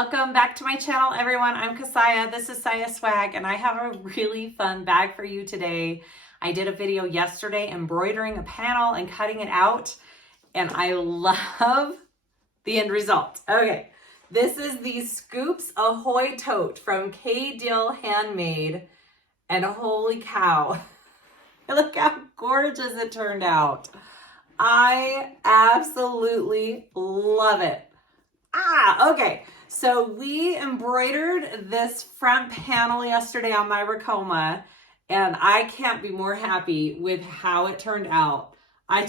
Welcome back to my channel, everyone. I'm Kassiah. This is SiahSwag, and I have a really fun bag for you today. I did a video yesterday embroidering a panel and cutting it out, and I love the end result. Okay, this is the Scoops Ahoy Tote from KDill Handmade, and holy cow, look how gorgeous it turned out. I absolutely love it. Okay. So we embroidered this front panel yesterday on my Racoma, and I can't be more happy with how it turned out. I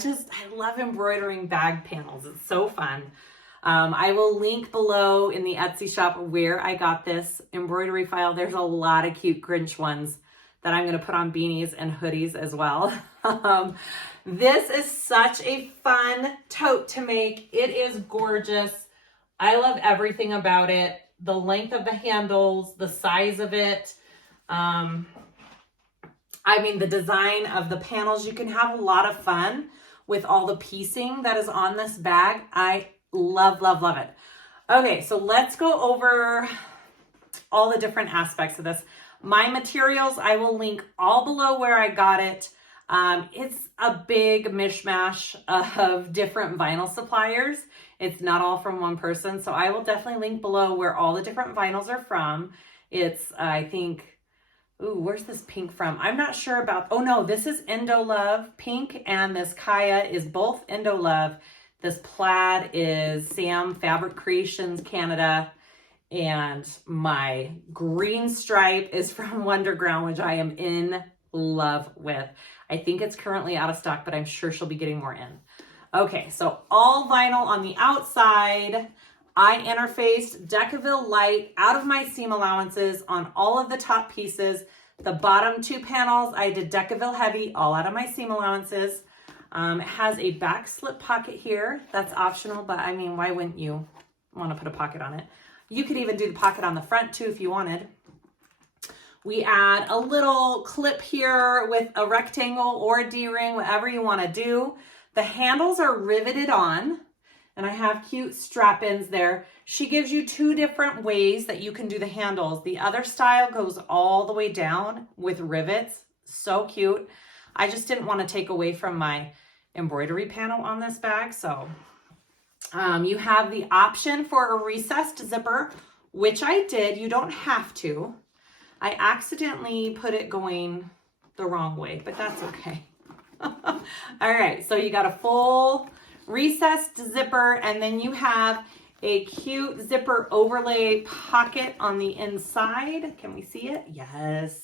love embroidering bag panels. It's so fun. I will link below in the Etsy shop where I got this embroidery file. There's a lot of cute Grinch ones that I'm going to put on beanies and hoodies as well. This is such a fun tote to make. It is gorgeous. I love everything about it. The length of the handles, the size of it. I mean, the design of the panels. You can have a lot of fun with all the piecing that is on this bag. I love, love, love it. Okay, so let's go over all the different aspects of this. My materials, I will link all below where I got it. It's a big mishmash of different vinyl suppliers. It's not all from one person. So I will definitely link below where all the different vinyls are from. It's, I think, ooh, where's this pink from? I'm not sure about, oh no, this is Indo Love pink, and this Kaya is both Indo Love. This plaid is Sam Fabric Creations Canada. And my green stripe is from Wonderground, which I am in love with. I think it's currently out of stock, but I'm sure she'll be getting more in. Okay, so all vinyl on the outside. I interfaced Decaville Light out of my seam allowances on all of the top pieces. The bottom two panels, I did Decaville Heavy, all out of my seam allowances. It has a back slip pocket here. That's optional, but I mean, why wouldn't you want to put a pocket on it? You could even do the pocket on the front too if you wanted. We add a little clip here with a rectangle or a D-ring, whatever you want to do. The handles are riveted on, and I have cute strap-ins there. She gives you two different ways that you can do the handles. The other style goes all the way down with rivets. So cute. I just didn't want to take away from my embroidery panel on this bag, so you have the option for a recessed zipper, which I did. You don't have to. I accidentally put it going the wrong way, but that's okay. All right, so you got a full recessed zipper, and then you have a cute zipper overlay pocket on the inside. Can we see it? Yes.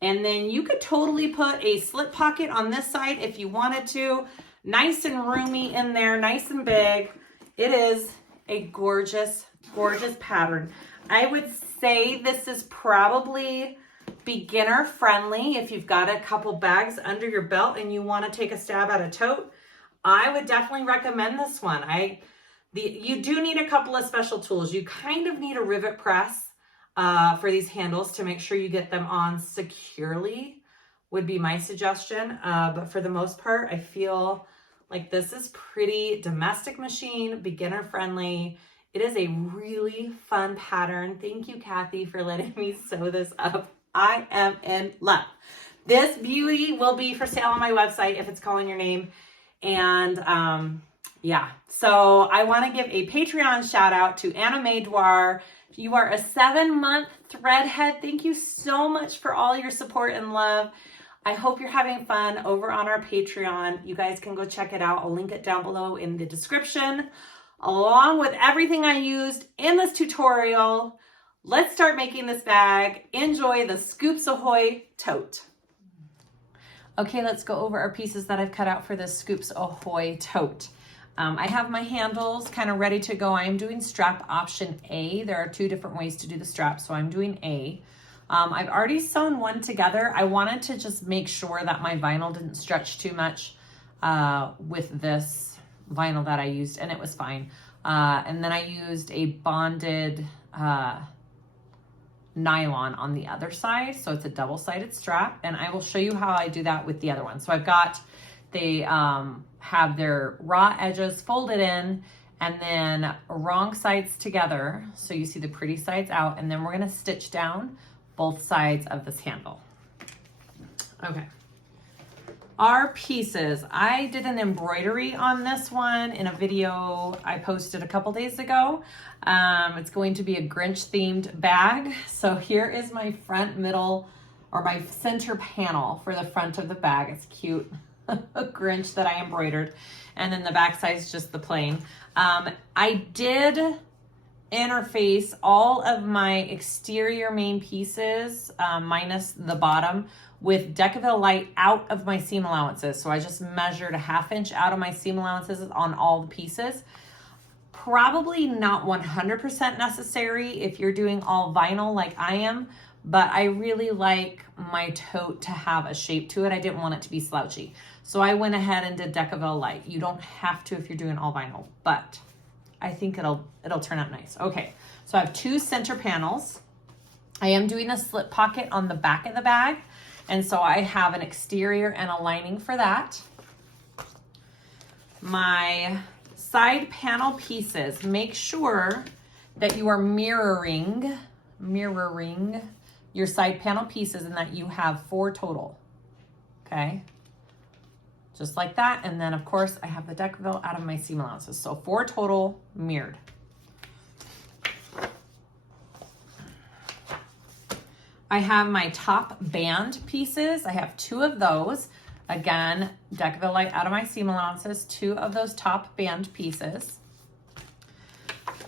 And then you could totally put a slip pocket on this side if you wanted to. Nice and roomy in there, nice and big. It is a gorgeous, gorgeous pattern. I would say this is probably beginner friendly. If you've got a couple bags under your belt and you want to take a stab at a tote, I would definitely recommend this one. You do need a couple of special tools. You kind of need a rivet press for these handles to make sure you get them on securely, would be my suggestion. But for the most part, I feel like this is pretty domestic machine, beginner friendly. It is a really fun pattern. Thank you, Kathy, for letting me sew this up. I am in love. This beauty will be for sale on my website if it's calling your name. And yeah, so I want to give a Patreon shout out to Anna Maydwar. You are a 7-month threadhead. Thank you so much for all your support and love. I hope you're having fun over on our Patreon. You guys can go check it out. I'll link it down below in the description, along with everything I used in this tutorial. Let's start making this bag. Enjoy the Scoops Ahoy Tote. Okay, let's go over our pieces that I've cut out for this Scoops Ahoy Tote. I have my handles kind of ready to go. I am doing strap option A. There are two different ways to do the strap, so I'm doing A. I've already sewn one together. I wanted to just make sure that my vinyl didn't stretch too much with this vinyl that I used, and it was fine. And then I used a bonded nylon on the other side, so it's a double-sided strap, and I will show you how I do that with the other one. So I've got, they have their raw edges folded in, and then wrong sides together. So you see the pretty sides out, and then we're gonna stitch down both sides of this handle. Okay. Our pieces, I did an embroidery on this one in a video I posted a couple days ago. It's going to be a Grinch themed bag. So here is my front, middle, or my center panel for the front of the bag. It's cute, a Grinch that I embroidered. And then the back side is just the plain. I did interface all of my exterior main pieces, minus the bottom, with Decaville Light out of my seam allowances. So I just measured a 1/2 inch out of my seam allowances on all the pieces. Probably not 100% necessary if you're doing all vinyl like I am, but I really like my tote to have a shape to it. I didn't want it to be slouchy. So I went ahead and did Decaville Light. You don't have to if you're doing all vinyl, but I think it'll turn out nice. Okay, so I have 2 center panels. I am doing a slip pocket on the back of the bag. And so I have an exterior and a lining for that. My side panel pieces, make sure that you are mirroring your side panel pieces and that you have 4 total, okay? Just like that. And then of course I have the Decaville out of my seam allowances. So 4 total mirrored. I have my top band pieces. I have 2 of those. Again, Decaville Light out of my seam allowances, 2 of those top band pieces.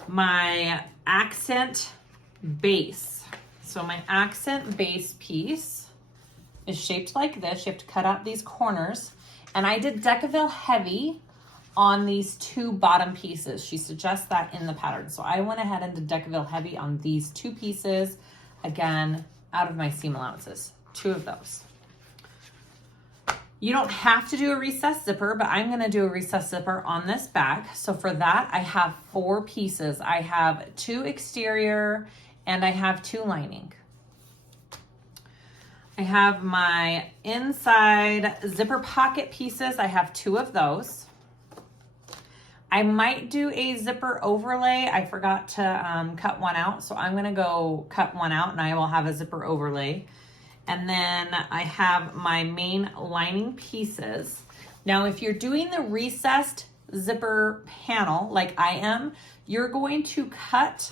My accent base. So my accent base piece is shaped like this. You have to cut out these corners. And I did Decaville Heavy on these 2 bottom pieces. She suggests that in the pattern. So I went ahead and did Decaville Heavy on these 2 pieces. Again, out of my seam allowances, 2 of those. You don't have to do a recessed zipper, but I'm gonna do a recessed zipper on this bag. So for that, I have 4 pieces. I have 2 exterior and I have 2 lining. I have my inside zipper pocket pieces. I have 2 of those. I might do a zipper overlay. I forgot to cut one out, so I'm gonna go cut one out and I will have a zipper overlay. And then I have my main lining pieces. Now, if you're doing the recessed zipper panel like I am, you're going to cut,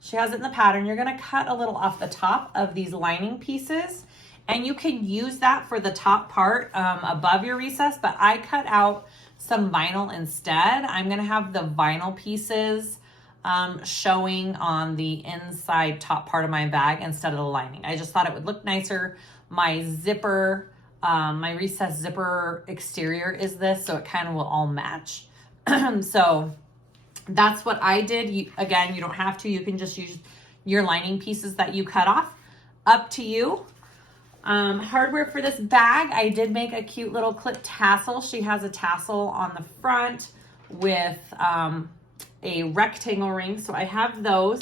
she has it in the pattern, you're gonna cut a little off the top of these lining pieces, and you can use that for the top part above your recess, but I cut out some vinyl instead. I'm gonna have the vinyl pieces showing on the inside top part of my bag instead of the lining. I just thought it would look nicer. My zipper, my recessed zipper exterior is this, so it kind of will all match. So that's what I did. Again, you don't have to. You can just use your lining pieces that you cut off. Up to you. Hardware for this bag, I did make a cute little clip tassel. She has a tassel on the front with a rectangle ring. So I have those.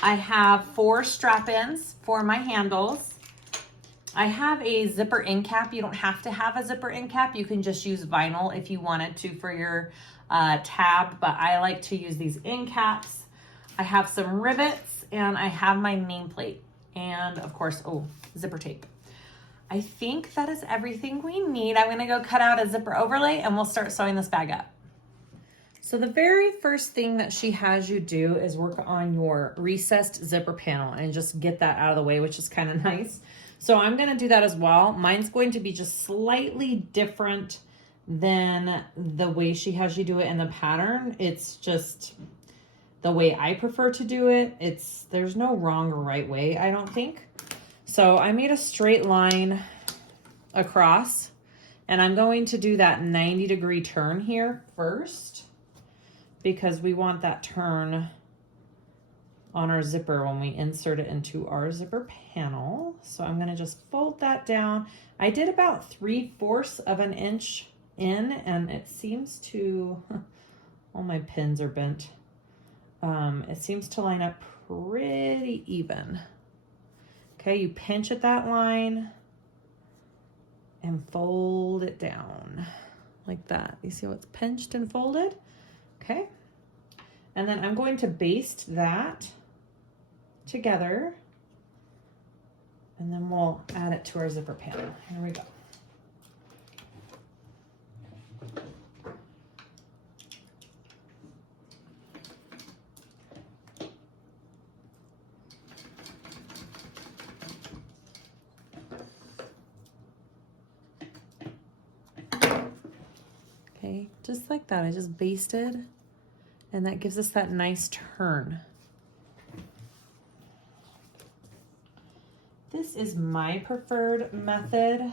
I have 4 strap-ins for my handles. I have a zipper end cap. You don't have to have a zipper end cap. You can just use vinyl if you wanted to for your tab, but I like to use these end caps. I have some rivets and I have my nameplate and of course, zipper tape. I think that is everything we need. I'm gonna go cut out a zipper overlay and we'll start sewing this bag up. So the very first thing that she has you do is work on your recessed zipper panel and just get that out of the way, which is kind of nice. So I'm gonna do that as well. Mine's going to be just slightly different than the way she has you do it in the pattern. It's just the way I prefer to do it. There's no wrong or right way, I don't think. So I made a straight line across and I'm going to do that 90-degree turn here first because we want that turn on our zipper when we insert it into our zipper panel. So I'm gonna just fold that down. I did about 3/4 of an inch in and it seems to, all my pins are bent. It seems to line up pretty even. Okay, you pinch at that line and fold it down like that. You see how it's pinched and folded? Okay, And then I'm going to baste that together, and then we'll add it to our zipper panel. Here we go. Okay, just like that. I just basted, and that gives us that nice turn. This is my preferred method,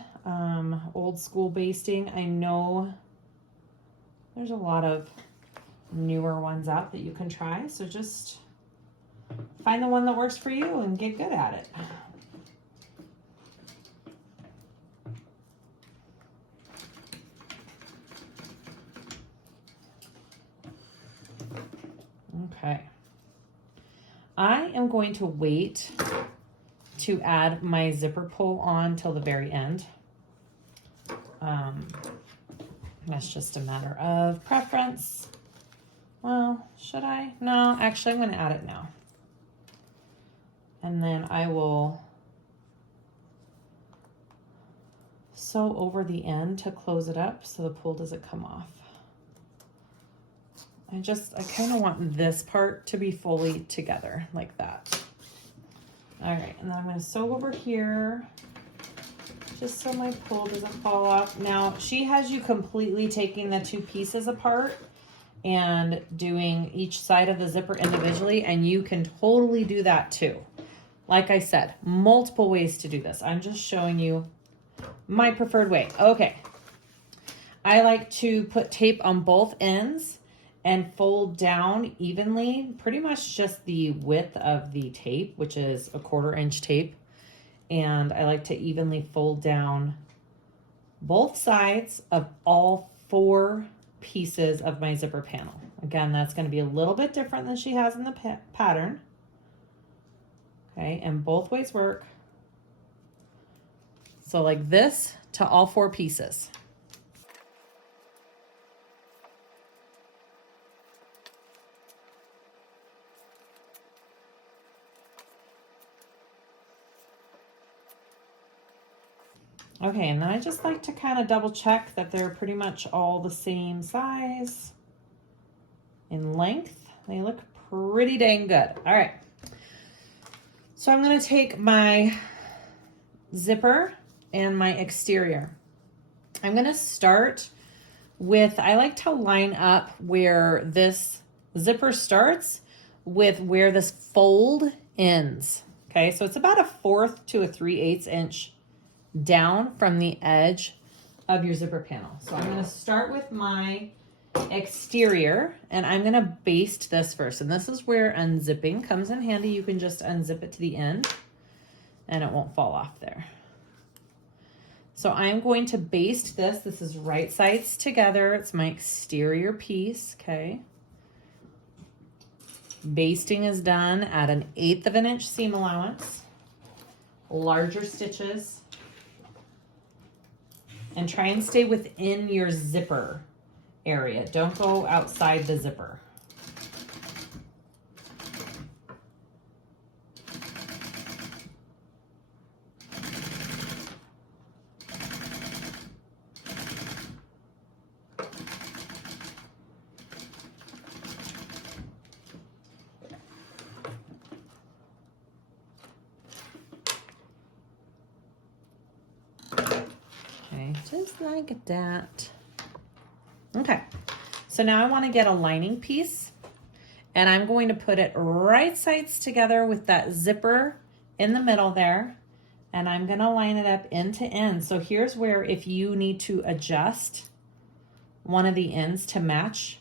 old school basting. I know there's a lot of newer ones out that you can try, so just find the one that works for you and get good at it. Okay. I am going to wait to add my zipper pull on till the very end. That's just a matter of preference. Well, should I? No, actually I'm going to add it now. And then I will sew over the end to close it up so the pull doesn't come off. I kind of want this part to be fully together like that. All right, and then I'm going to sew over here just so my pull doesn't fall off. Now, she has you completely taking the two pieces apart and doing each side of the zipper individually, and you can totally do that too. Like I said, multiple ways to do this. I'm just showing you my preferred way. Okay, I like to put tape on both ends and fold down evenly, pretty much just the width of the tape, which is a 1/4 inch tape. And I like to evenly fold down both sides of all 4 pieces of my zipper panel. Again, that's going to be a little bit different than she has in the pattern. Okay, and both ways work. So like this to all 4 pieces. Okay, and then I just like to kind of double check that they're pretty much all the same size in length. They look pretty dang good. All right. So I'm going to take my zipper and my exterior. I'm going to start with, I like to line up where this zipper starts with where this fold ends. Okay, so it's about a 1/4 to a 3/8 inch down from the edge of your zipper panel. So I'm going to start with my exterior, and I'm going to baste this first. And this is where unzipping comes in handy. You can just unzip it to the end and it won't fall off there. So I'm going to baste this. This is right sides together. It's my exterior piece, okay? Basting is done at an 1/8 of an inch seam allowance, larger stitches, and try and stay within your zipper area. Don't go outside the zipper. Okay, just like that. Okay, so now I want to get a lining piece, and I'm going to put it right sides together with that zipper in the middle there, and I'm going to line it up end to end. So here's where, if you need to adjust one of the ends to match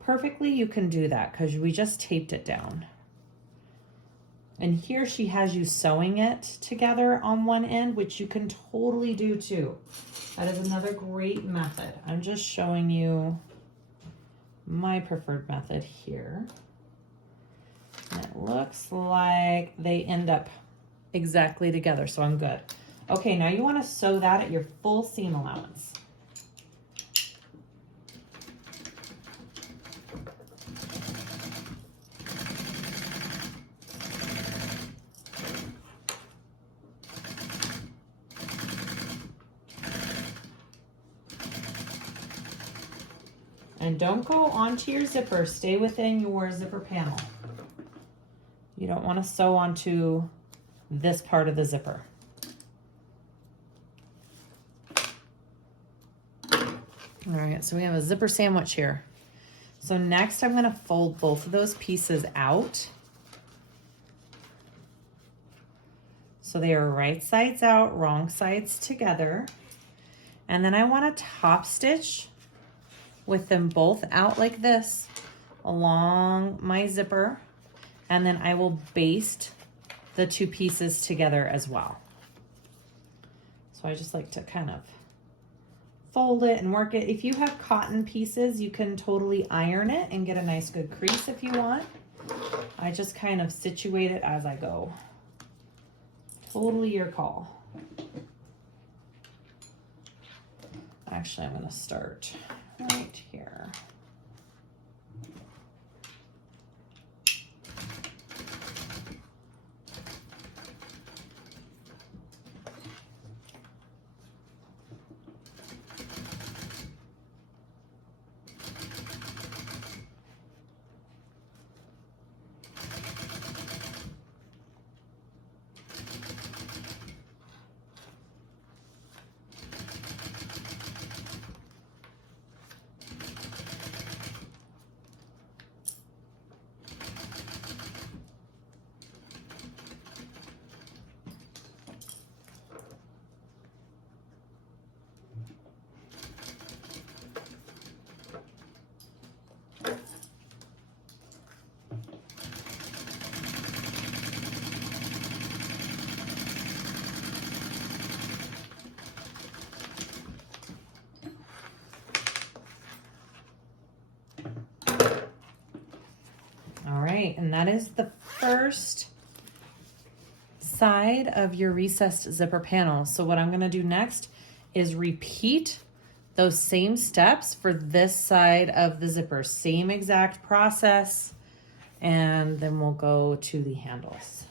perfectly, you can do that because we just taped it down. And here she has you sewing it together on one end, which you can totally do too. That is another great method. I'm just showing you my preferred method here. And it looks like they end up exactly together, so I'm good. Okay, now you want to sew that at your full seam allowance. And don't go onto your zipper. Stay within your zipper panel. You don't want to sew onto this part of the zipper. All right, so we have a zipper sandwich here. So next I'm going to fold both of those pieces out. So they are right sides out, wrong sides together. And then I want to top stitch with them both out like this along my zipper. And then I will baste the two pieces together as well. So I just like to kind of fold it and work it. If you have cotton pieces, you can totally iron it and get a nice good crease if you want. I just kind of situate it as I go. Totally your call. Actually, I'm going to start right here. And that is the first side of your recessed zipper panel. So what I'm going to do next is repeat those same steps for this side of the zipper. Same exact process. And then we'll go to the handles.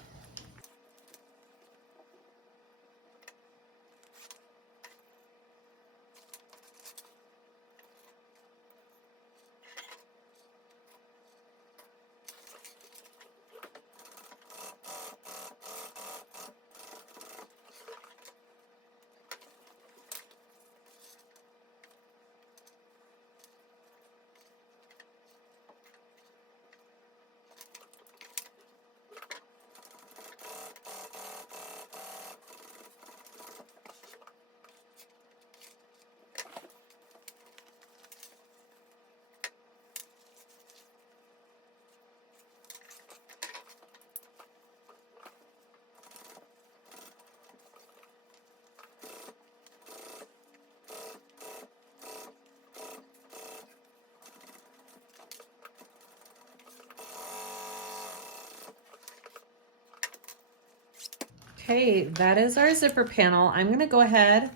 Okay, that is our zipper panel. I'm going to go ahead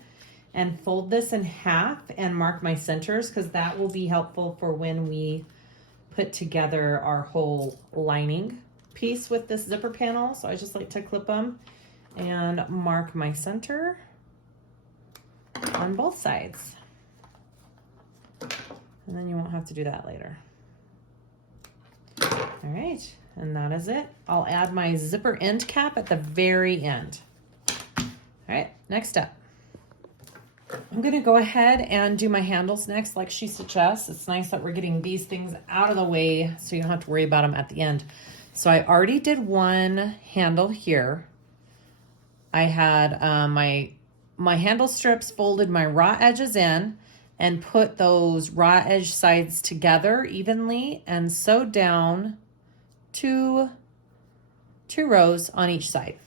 and fold this in half and mark my centers because that will be helpful for when we put together our whole lining piece with this zipper panel. So I just like to clip them and mark my center on both sides. And then you won't have to do that later. All right, and that is it. I'll add my zipper end cap at the very end. All right, next up. I'm gonna go ahead and do my handles next like she suggests. It's nice that we're getting these things out of the way so you don't have to worry about them at the end. So I already did one handle here. I had my handle strips folded my raw edges in and put those raw edge sides together evenly and sewed down two rows on each side.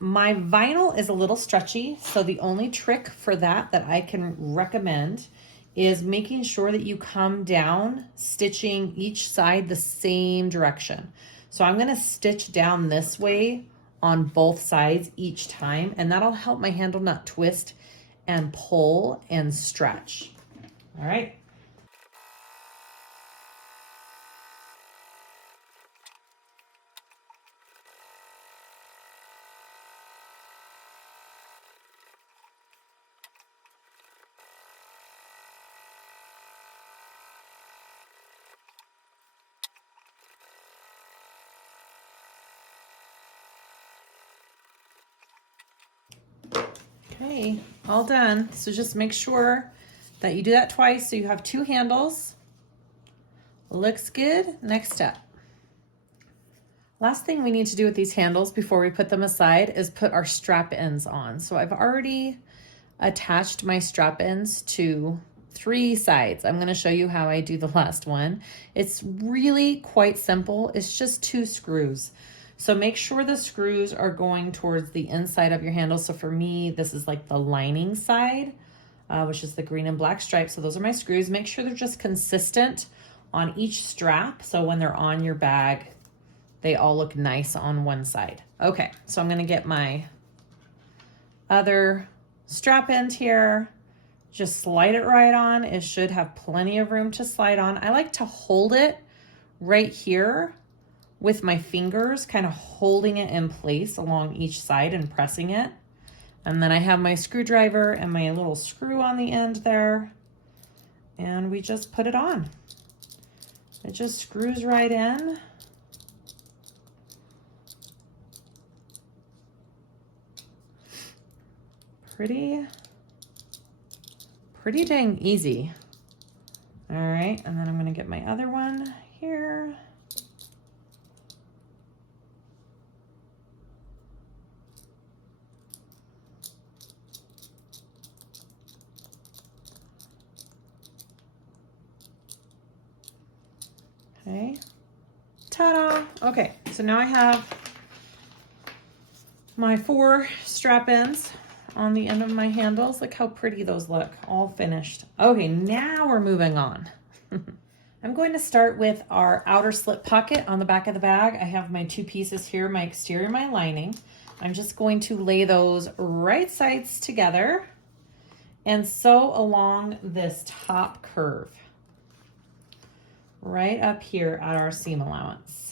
My vinyl is a little stretchy, so the only trick for that I can recommend is making sure that you come down stitching each side the same direction. So I'm going to stitch down this way on both sides each time, and that'll help my handle not twist and pull and stretch. All right. Okay, all done. So just make sure that you do that twice so you have 2 handles. Looks good. Next step. Last thing we need to do with these handles before we put them aside is put our strap ends on. So I've already attached my strap ends to 3 sides. I'm going to show you how I do the last one. It's really quite simple. It's just 2 screws. So make sure the screws are going towards the inside of your handle. So for me, this is like the lining side, which is the green and black stripe. So those are my screws. Make sure they're just consistent on each strap. So when they're on your bag, they all look nice on one side. Okay, so I'm gonna get my other strap end here. Just slide it right on. It should have plenty of room to slide on. I like to hold it right here with my fingers, kind of holding it in place along each side and pressing it. And then I have my screwdriver and my little screw on the end there. And we just put it on. It just screws right in. Pretty dang easy. All right, and then I'm gonna get my other one here. Okay, ta-da. Okay, so now I have my 4 strap ends on the end of my handles. Look how pretty those look, all finished. Okay, now we're moving on. I'm going to start with our outer slip pocket on the back of the bag. I have my 2 pieces here, my exterior, my lining. I'm just going to lay those right sides together and sew along this top curve, right up here at our seam allowance.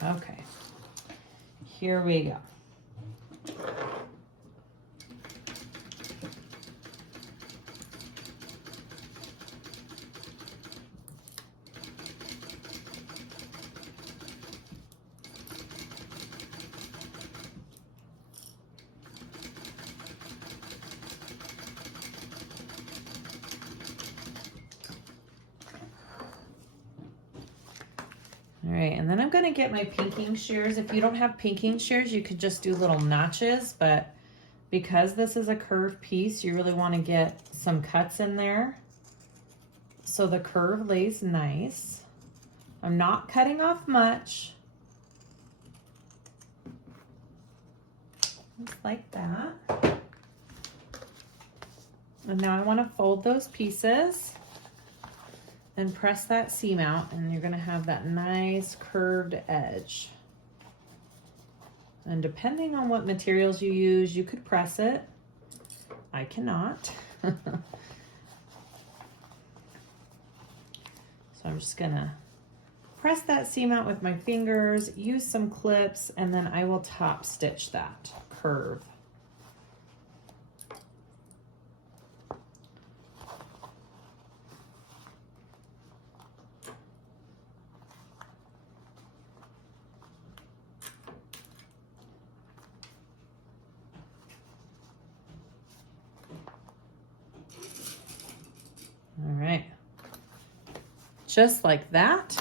Okay, here we go. All right, and then I'm gonna get my pinking shears. If you don't have pinking shears, you could just do little notches, but because this is a curved piece, you really wanna get some cuts in there so the curve lays nice. I'm not cutting off much. Just like that. And now I wanna fold those pieces and press that seam out, and you're gonna have that nice curved edge. And depending on what materials you use, you could press it. I cannot. So I'm just gonna press that seam out with my fingers, use some clips, and then I will top stitch that curve. All right, just like that.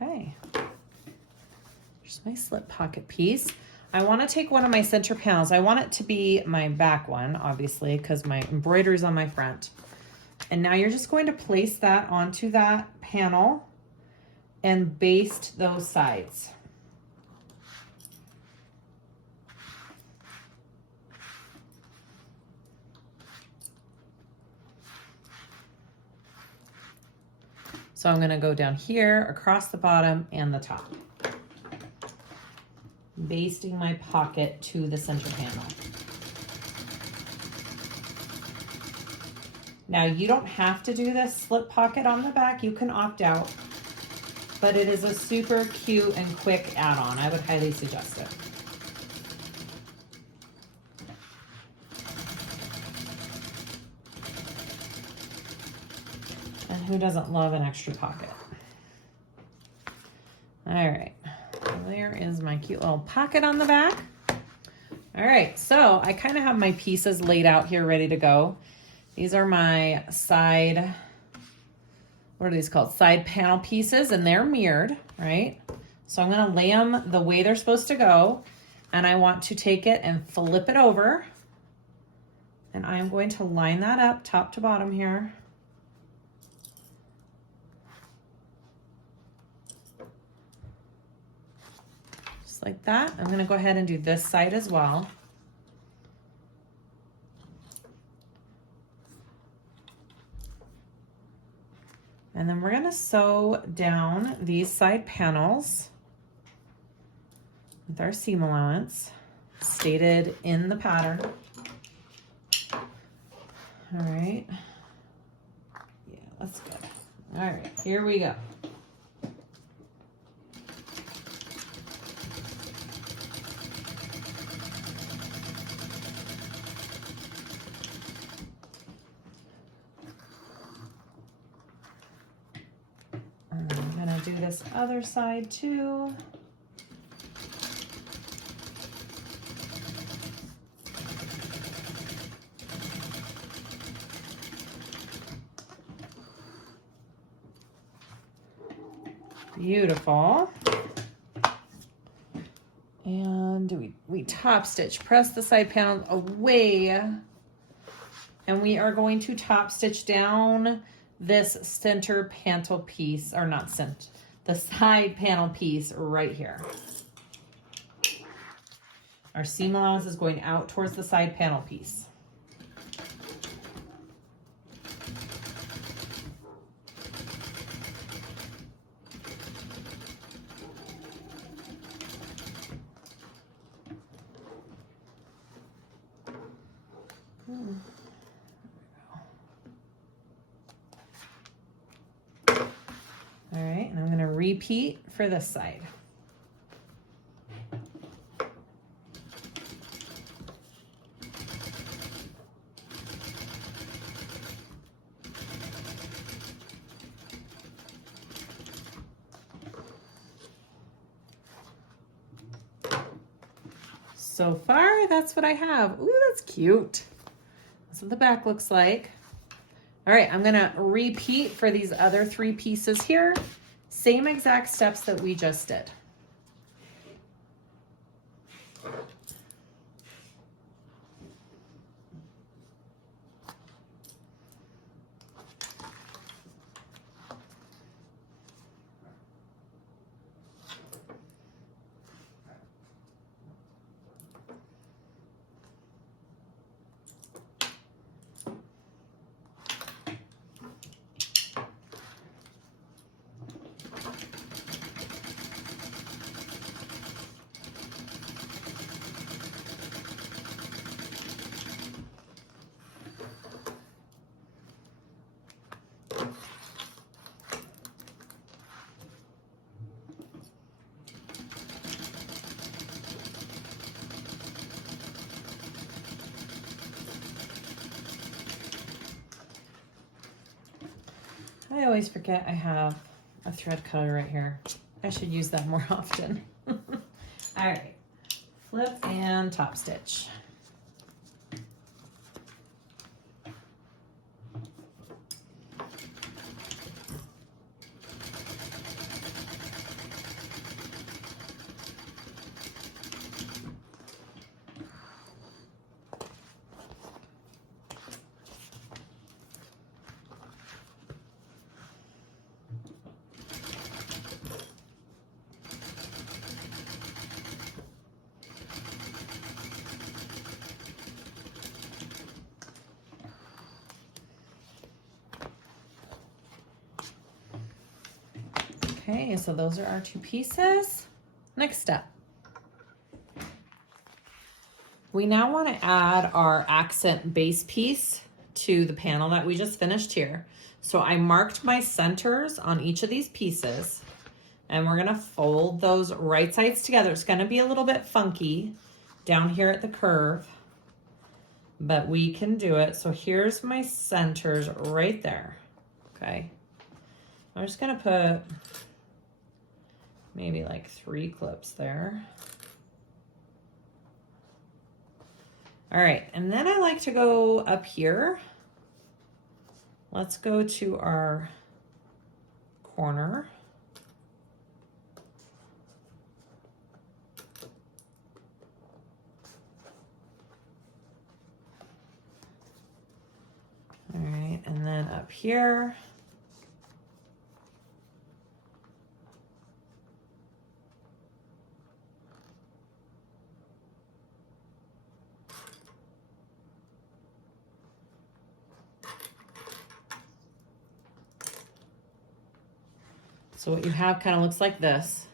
Okay, here's my slip pocket piece. I want to take one of my center panels. I want it to be my back one, obviously, because my embroidery is on my front. And now you're just going to place that onto that panel and baste those sides. So I'm gonna go down here, across the bottom and the top, basting my pocket to the center panel. Now you don't have to do this slip pocket on the back, you can opt out, but it is a super cute and quick add-on. I would highly suggest it. And who doesn't love an extra pocket? All right, there is my cute little pocket on the back. All right, so I kind of have my pieces laid out here ready to go. These are my side, what are these called? Side panel pieces, and they're mirrored, right? So I'm gonna lay them the way they're supposed to go, and I want to take it and flip it over, and I'm going to line that up top to bottom here. Just like that. I'm gonna go ahead and do this side as well. And then we're gonna sew down these side panels with our seam allowance stated in the pattern. All right. Yeah, that's good. All right, here we go. Do this other side too. Beautiful. And we top stitch, press the side panel away, and we are going to top stitch down this center panel piece, or not center, the side panel piece right here. Our seam allowance is going out towards the side panel piece. All right, and I'm going to repeat for this side. So far, that's what I have. Ooh, that's cute. That's what the back looks like. All right, I'm gonna repeat for these other 3 pieces here. Same exact steps that we just did. I always forget I have a thread cutter right here. I should use that more often. All right, flip and top stitch. Okay, so those are our 2 pieces. Next step. We now want to add our accent base piece to the panel that we just finished here. So I marked my centers on each of these pieces, and we're going to fold those right sides together. It's going to be a little bit funky down here at the curve, but we can do it. So here's my centers right there. Okay. I'm just going to put maybe like 3 clips there. All right, and then I like to go up here. Let's go to our corner. All right, and then up here. So what you have kind of looks like this.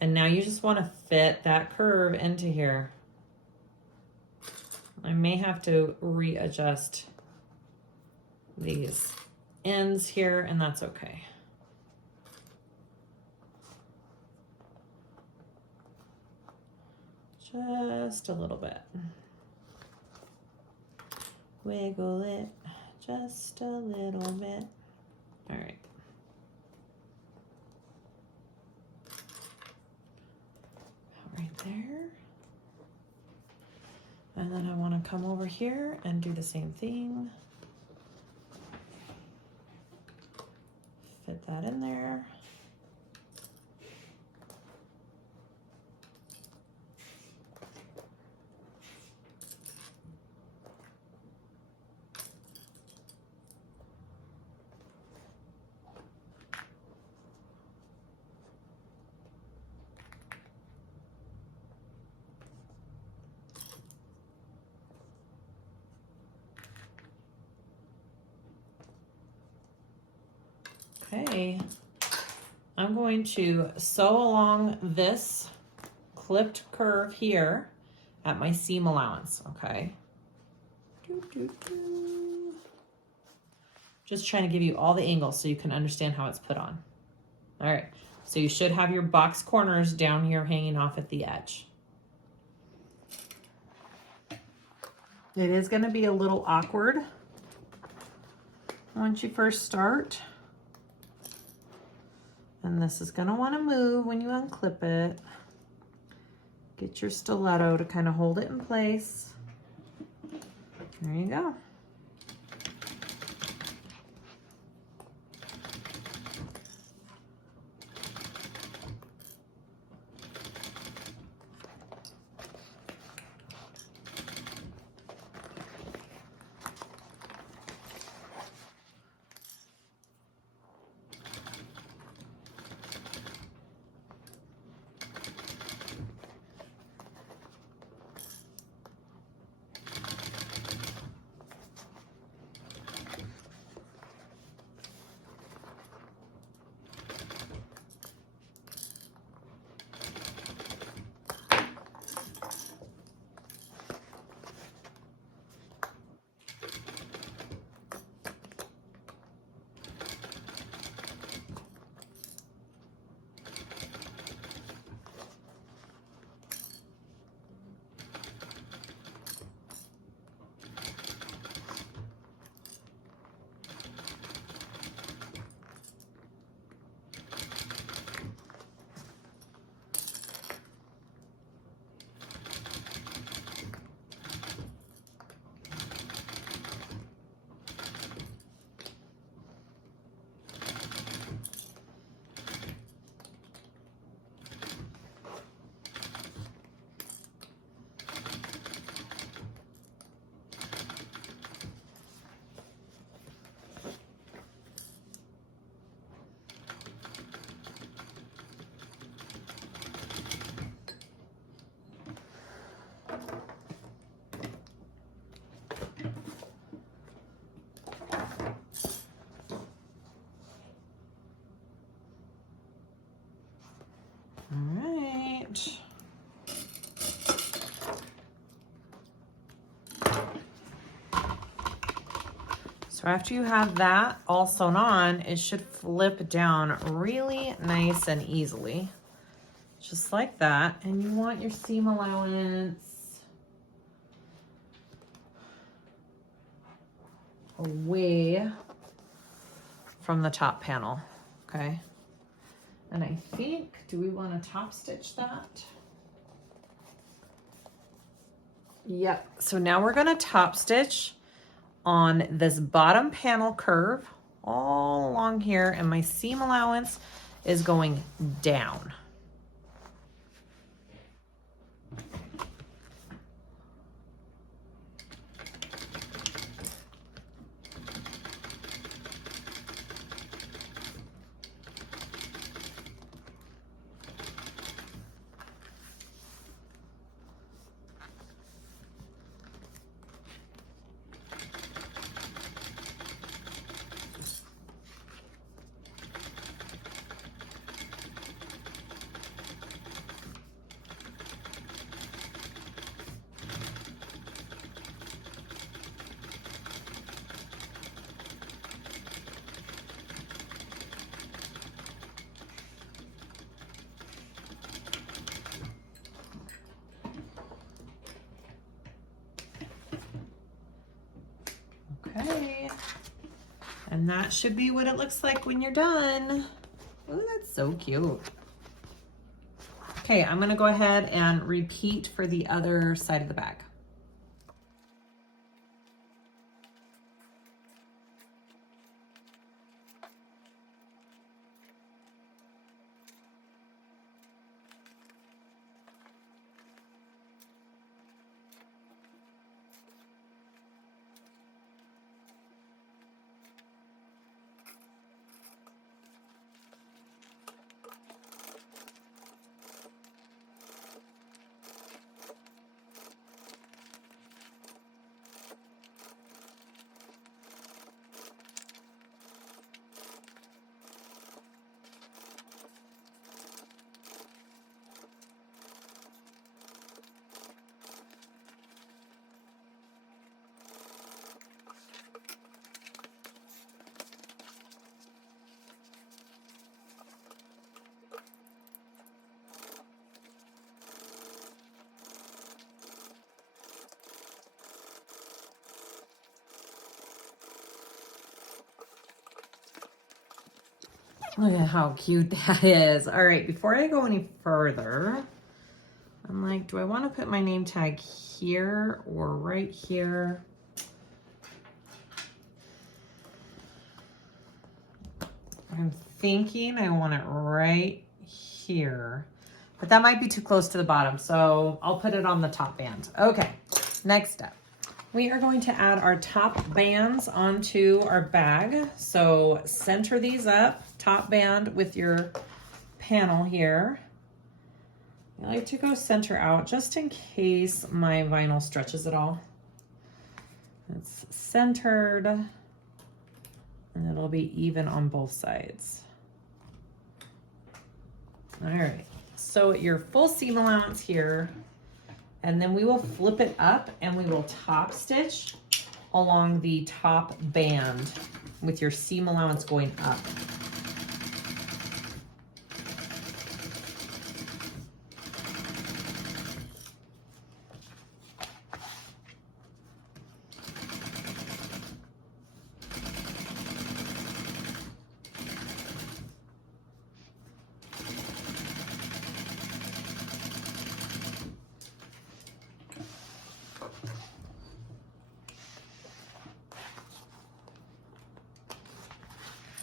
And now you just want to fit that curve into here. I may have to readjust these ends here, and that's okay. Just a little bit. Wiggle it just a little bit. All right. Right there. And then I want to come over here and do the same thing. Fit that in there. Okay, I'm going to sew along this clipped curve here at my seam allowance, okay? Just trying to give you all the angles so you can understand how it's put on. All right, so you should have your box corners down here hanging off at the edge. It is going to be a little awkward once you first start. And this is going to want to move when you unclip it. Get your stiletto to kind of hold it in place. There you go. All right. So after you have that all sewn on, it should flip down really nice and easily. Just like that. And you want your seam allowance away from the top panel, okay? And I think, do we want to top stitch that? Yep, so now we're gonna top stitch on this bottom panel curve all along here, and my seam allowance is going down. Okay, and that should be what it looks like when you're done. Oh, that's so cute. Okay, I'm gonna go ahead and repeat for the other side of the bag. Look at how cute that is. All right, before I go any further, I'm like, do I want to put my name tag here or right here? I'm thinking I want it right here, but that might be too close to the bottom, so I'll put it on the top band. Okay, next step. We are going to add our top bands onto our bag. So center these up, top band with your panel here. I like to go center out just in case my vinyl stretches at all. It's centered and it'll be even on both sides. All right, so your full seam allowance here, and then we will flip it up and we will top stitch along the top band with your seam allowance going up.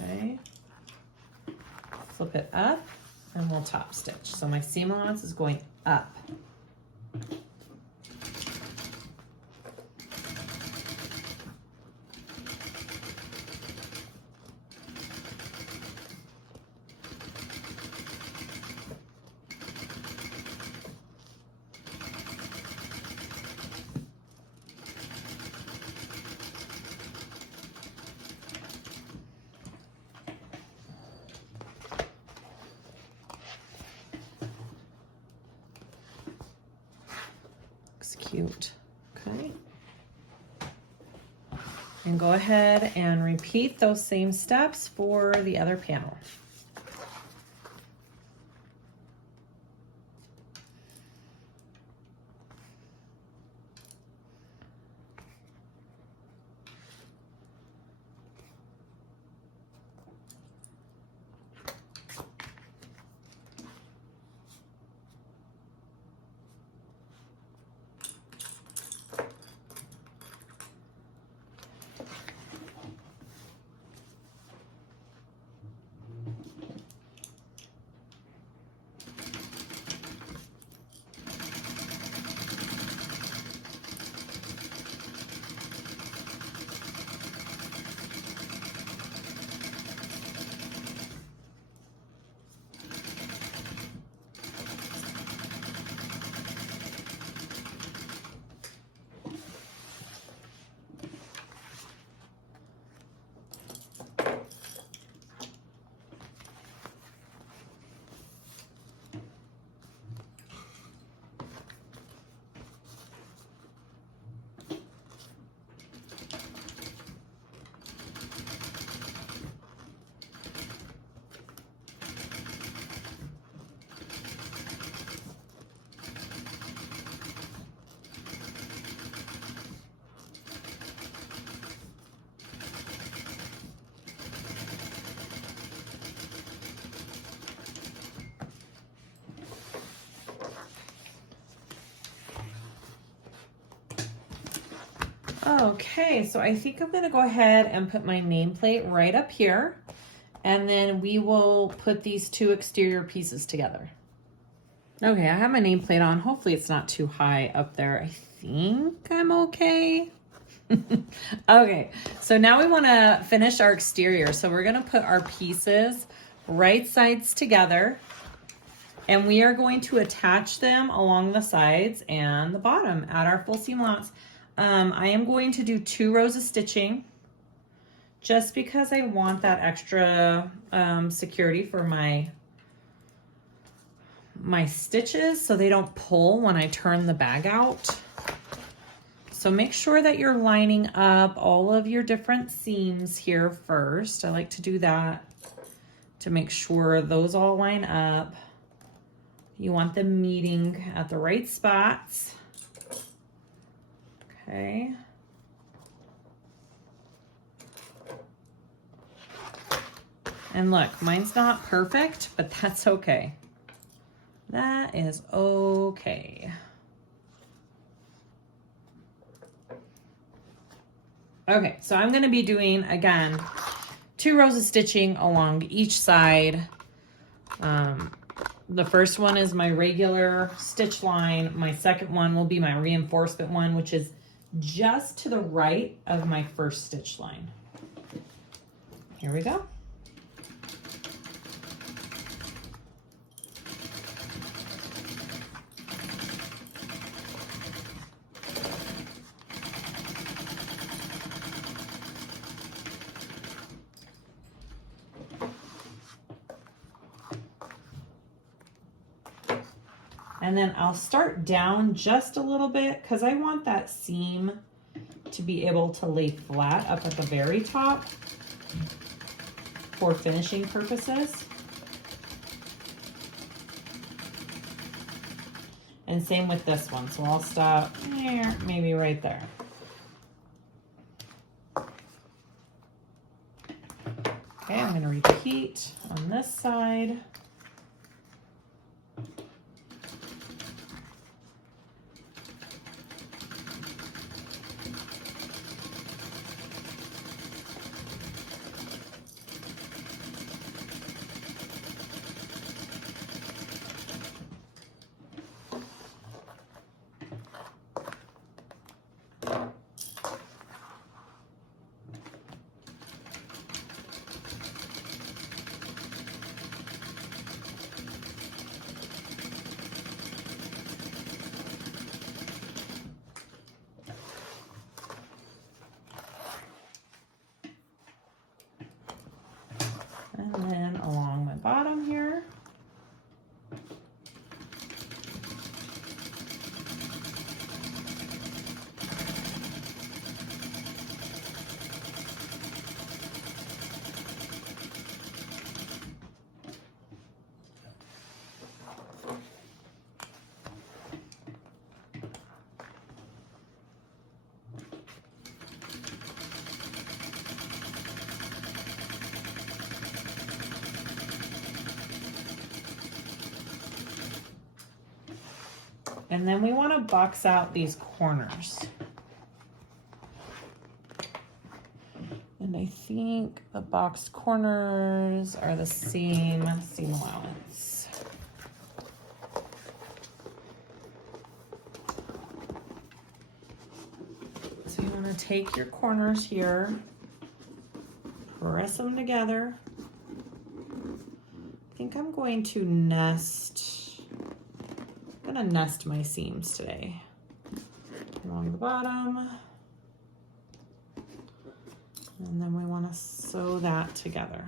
Okay, flip it up and we'll top stitch. So my seam allowance is going up. cute. Okay. And go ahead and repeat those same steps for the other panel. Okay, so I think I'm gonna go ahead and put my nameplate right up here, and then we will put these two exterior pieces together. Okay, I have my nameplate on. Hopefully it's not too high up there. I think I'm okay. Okay, so now we wanna finish our exterior. So we're gonna put our pieces right sides together, and we are going to attach them along the sides and the bottom at our full seam allowance. I am going to do 2 rows of stitching just because I want that extra security for my stitches so they don't pull when I turn the bag out. So make sure that you're lining up all of your different seams here first. I like to do that to make sure those all line up. You want them meeting at the right spots. Okay. And look, mine's not perfect, but that's okay. That is okay. Okay, so I'm going to be doing, again, 2 rows of stitching along each side. The first one is my regular stitch line. My second one will be my reinforcement one, which is just to the right of my first stitch line. Here we go. And then I'll start down just a little bit because I want that seam to be able to lay flat up at the very top for finishing purposes. And same with this one. So I'll stop there, maybe right there. Okay, I'm going to repeat on this side. And then we want to box out these corners. And I think the boxed corners are the seam allowance. So you want to take your corners here, press them together. I think I'm going to nest my seams today along the bottom. And then we want to sew that together.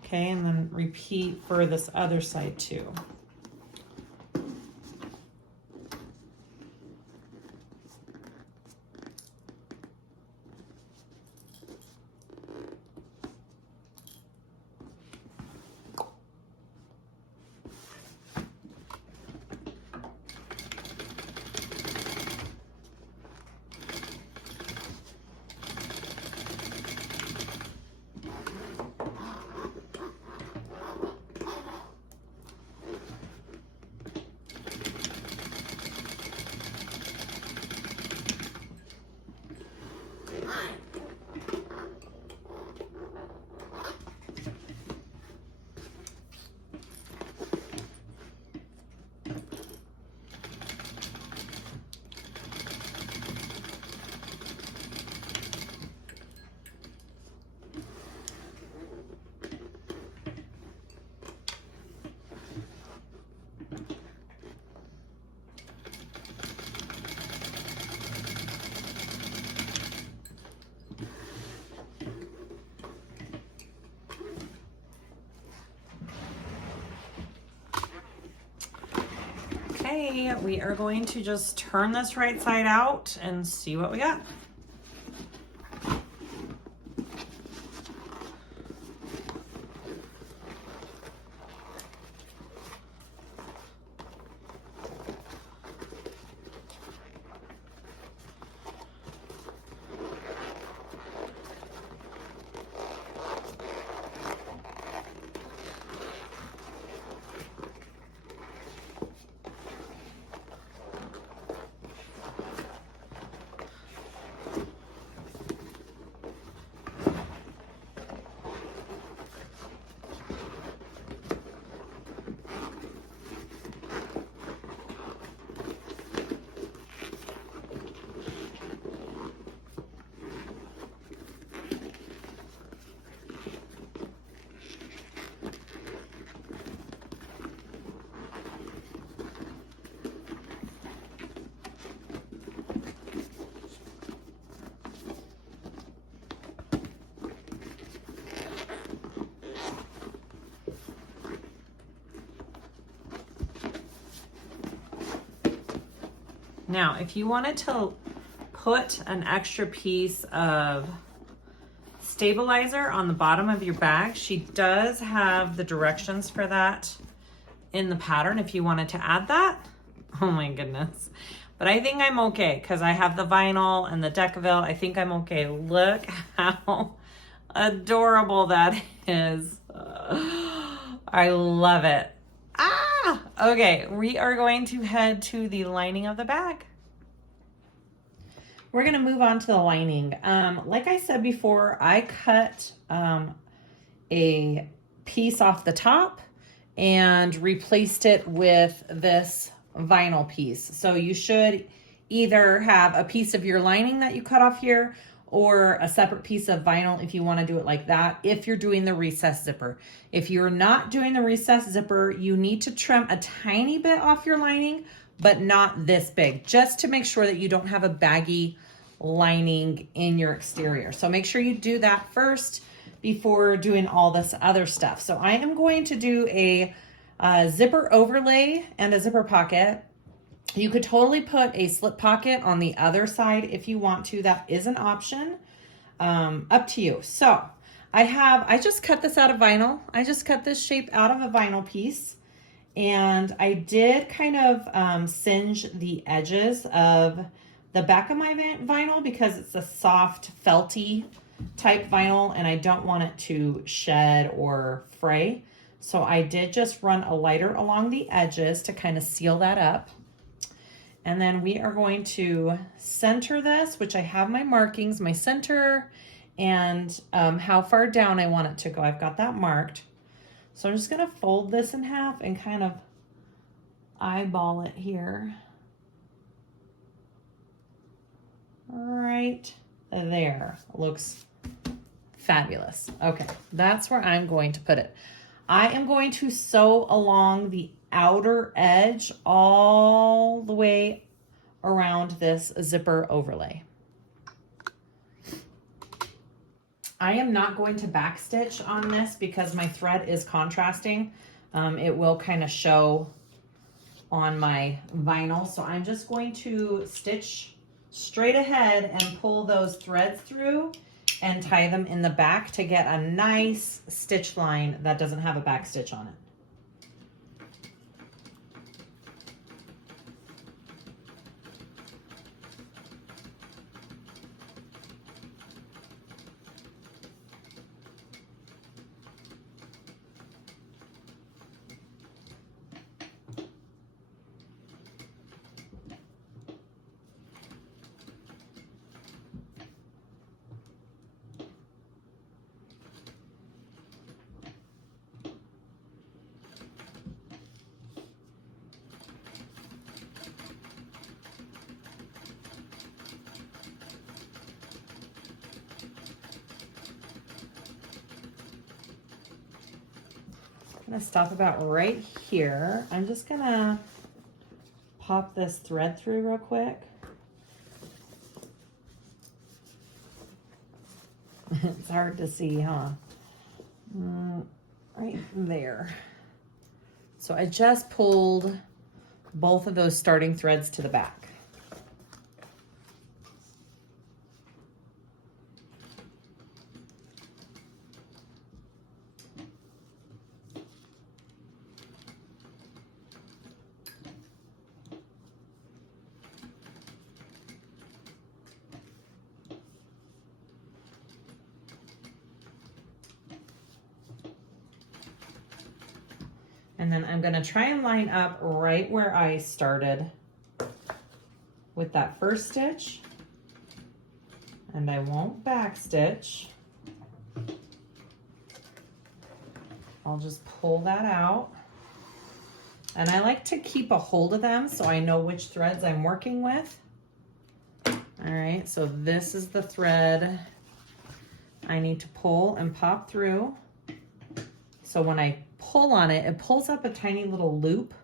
Okay, and then repeat for this other side too. Okay, we are going to just turn this right side out and see what we got. Now, if you wanted to put an extra piece of stabilizer on the bottom of your bag, she does have the directions for that in the pattern if you wanted to add that. Oh my goodness. But I think I'm okay because I have the vinyl and the Decaville. I think I'm okay. Look how adorable that is. I love it. Okay, we are going to head to the lining of the bag. We're going to move on to the lining. Like I said before, I cut a piece off the top and replaced it with this vinyl piece. So you should either have a piece of your lining that you cut off here or a separate piece of vinyl if you want to do it like that, if you're doing the recess zipper. If you're not doing the recess zipper, you need to trim a tiny bit off your lining, but not this big, just to make sure that you don't have a baggy lining in your exterior. So make sure you do that first before doing all this other stuff. So I am going to do a zipper overlay and a zipper pocket. You could totally put a slip pocket on the other side if you want to. That is an option. Up to you. So I just cut this out of vinyl. I just cut this shape out of a vinyl piece. And I did kind of singe the edges of the back of my vinyl because it's a soft felty type vinyl and I don't want it to shed or fray. So I did just run a lighter along the edges to kind of seal that up. And then we are going to center this, which I have my markings, my center, and how far down I want it to go. I've got that marked. So I'm just gonna fold this in half and kind of eyeball it here. Right there. Looks fabulous. Okay, that's where I'm going to put it. I am going to sew along the outer edge all the way around this zipper overlay. I am not going to backstitch on this because my thread is contrasting. It will kind of show on my vinyl. So I'm just going to stitch straight ahead and pull those threads through and tie them in the back to get a nice stitch line that doesn't have a back stitch on it. I'm gonna stop about right here. I'm just gonna pop this thread through real quick. It's hard to see, huh? Right there. So I just pulled both of those starting threads to the back. And then I'm gonna try and line up right where I started with that first stitch. And I won't back stitch. I'll just pull that out. And I like to keep a hold of them so I know which threads I'm working with. All right, so this is the thread I need to pull and pop through. So when I pull on it, it pulls up a tiny little loop.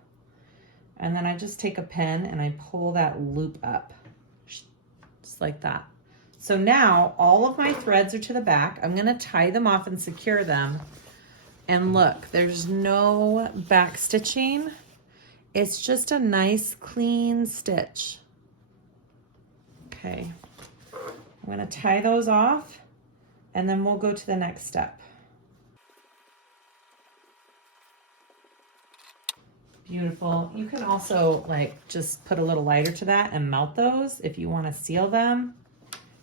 And then I just take a pen and I pull that loop up, just like that. So now all of my threads are to the back. I'm gonna tie them off and secure them. And look, there's no back stitching. It's just a nice clean stitch. Okay, I'm gonna tie those off and then we'll go to the next step. Beautiful. You can also like just put a little lighter to that and melt those if you want to seal them.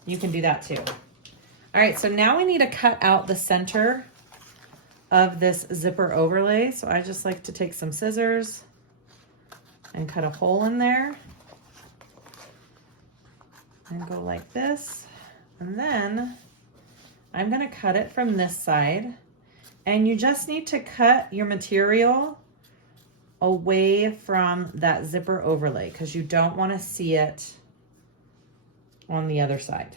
You can do that too. All right, so now we need to cut out the center of this zipper overlay. So I just like to take some scissors and cut a hole in there and go like this. And then I'm going to cut it from this side. And you just need to cut your material away from that zipper overlay because you don't want to see it on the other side.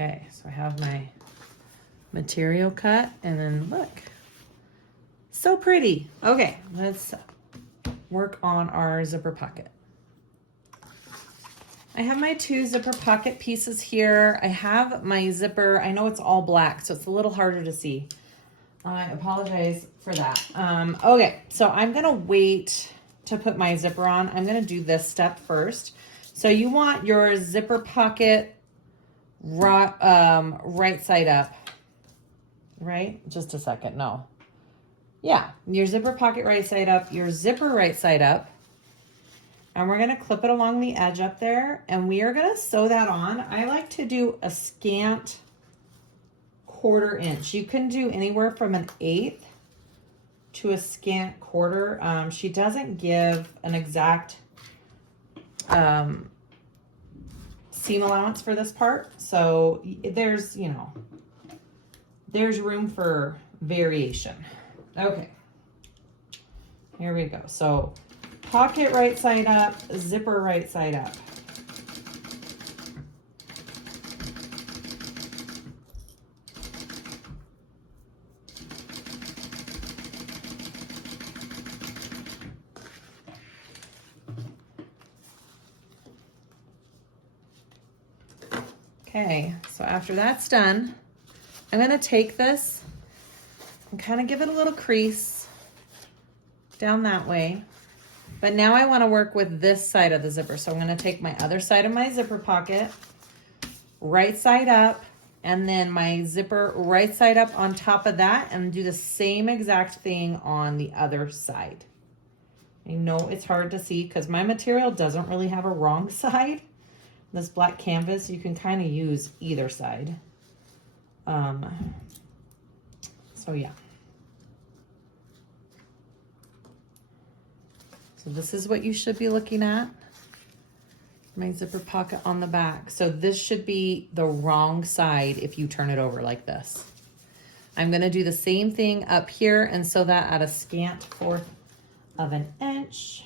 Okay, so I have my material cut and then look, so pretty. Okay, let's work on our zipper pocket. I have my 2 zipper pocket pieces here. I have my zipper, I know it's all black, so it's a little harder to see. I apologize for that. Okay, so I'm gonna wait to put my zipper on. I'm gonna do this step first. So you want your zipper pocket right side up, right? Just a second, no. Yeah, your zipper pocket right side up, your zipper right side up. And we're gonna clip it along the edge up there, and we are gonna sew that on. I like to do a scant 1/4 inch. You can do anywhere from an 1/8 to a scant 1/4. She doesn't give an exact seam allowance for this part, so there's, you know, there's room for variation. Okay, here we go. So pocket right side up, zipper right side up. Okay, so after that's done, I'm gonna take this and kind of give it a little crease down that way. But now I want to work with this side of the zipper. So I'm going to take my other side of my zipper pocket, right side up, and then my zipper right side up on top of that, and do the same exact thing on the other side. I know it's hard to see because my material doesn't really have a wrong side. This black canvas, you can kind of use either side. So yeah. So this is what you should be looking at. My zipper pocket on the back. So this should be the wrong side if you turn it over like this. I'm gonna do the same thing up here and sew that at a scant 1/4 of an inch.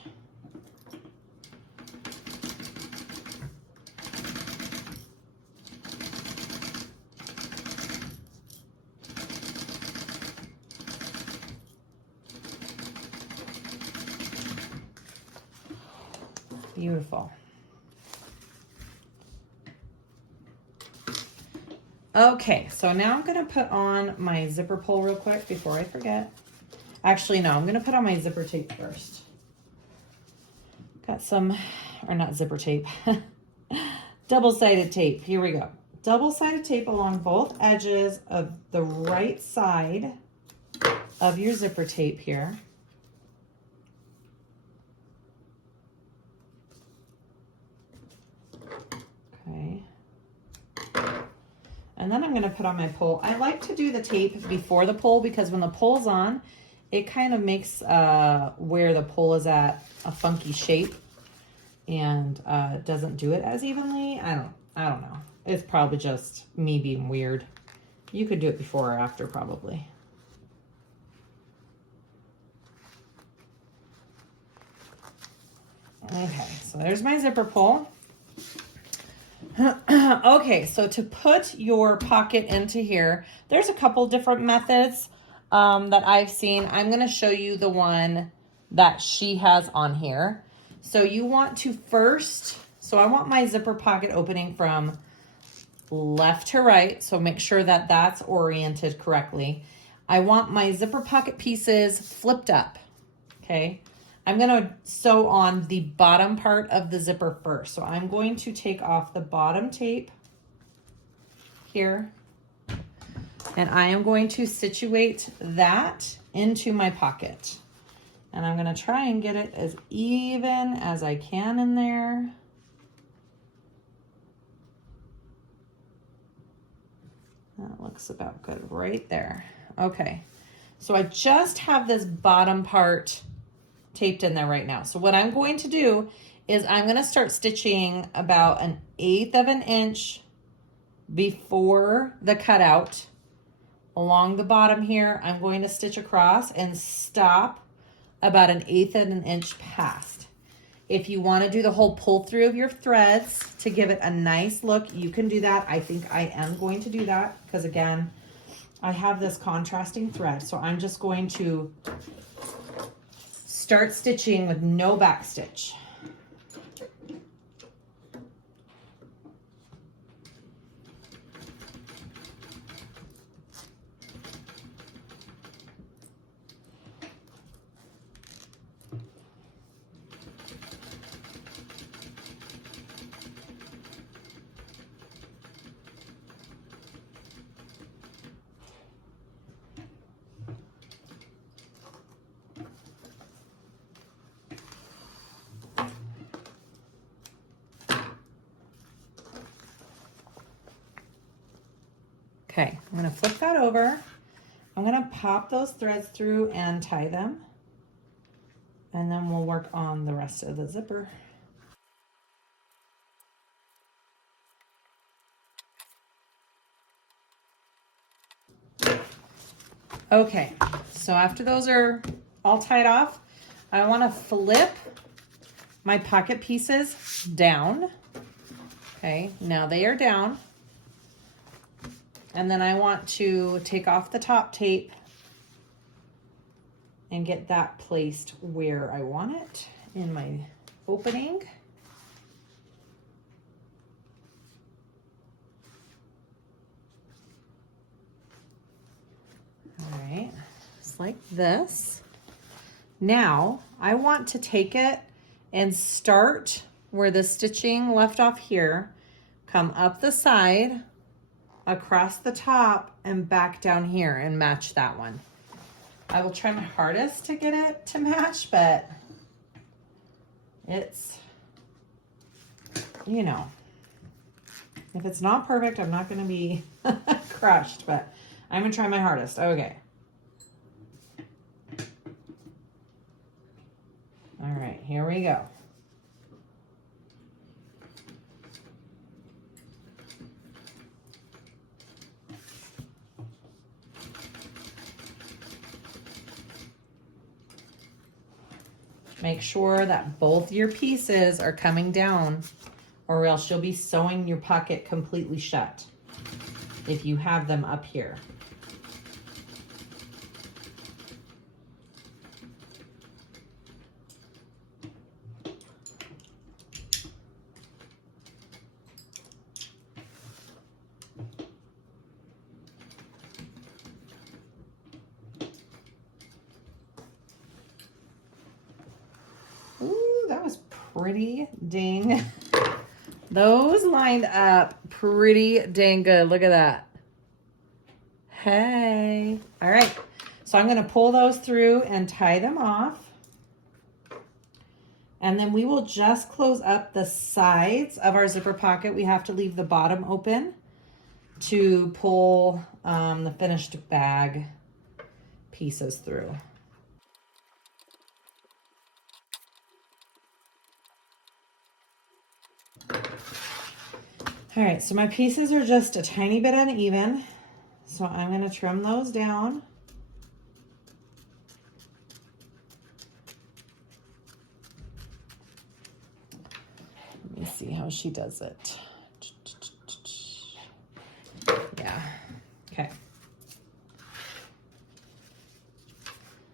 Beautiful. Okay, so now I'm gonna put on my zipper pull real quick before I forget. Actually, no, I'm gonna put on my zipper tape first. Got some, or not zipper tape, double-sided tape. Here we go. Double-sided tape along both edges of the right side of your zipper tape here. Okay. And then I'm going to put on my pole. I like to do the tape before the pole because when the pole's on, it kind of makes where the pole is at a funky shape and doesn't do it as evenly. I don't know. It's probably just me being weird. You could do it before or after probably. Okay, so there's my zipper pull. Okay, so to put your pocket into here, there's a couple different methods that I've seen. I'm going to show you the one that she has on here. So you want to first, so I want my zipper pocket opening from left to right, so make sure that that's oriented correctly. I want my zipper pocket pieces flipped up, okay? I'm going to sew on the bottom part of the zipper first. So I'm going to take off the bottom tape here, and I am going to situate that into my pocket. And I'm going to try and get it as even as I can in there. That looks about good right there. Okay, so I just have this bottom part taped in there right now. So what I'm going to do is I'm going to start stitching about 1/8 of an inch before the cutout along the bottom here. I'm going to stitch across and stop about 1/8 of an inch past. If you want to do the whole pull through of your threads to give it a nice look, you can do that. I think I am going to do that because again, I have this contrasting thread. So I'm just going to start stitching with no back stitch. Okay, I'm gonna flip that over. I'm gonna pop those threads through and tie them. And then we'll work on the rest of the zipper. Okay, so after those are all tied off, I want to flip my pocket pieces down. Okay, now they are down. And then I want to take off the top tape and get that placed where I want it in my opening. All right, just like this. Now I want to take it and start where the stitching left off here, come up the side, across the top, and back down here and match that one. I will try my hardest to get it to match, but it's, you know, if it's not perfect, I'm not gonna be crushed, but I'm gonna try my hardest. Okay. All right, here we go. Make sure that both your pieces are coming down, or else you'll be sewing your pocket completely shut if you have them up here. Ooh, that was pretty dang. Those lined up pretty dang good. Look at that. Hey. All right. So I'm going to pull those through and tie them off. And then we will just close up the sides of our zipper pocket. We have to leave the bottom open to pull the finished bag pieces through. All right, so my pieces are just a tiny bit uneven, so I'm going to trim those down. Let me see how she does it. Yeah, okay.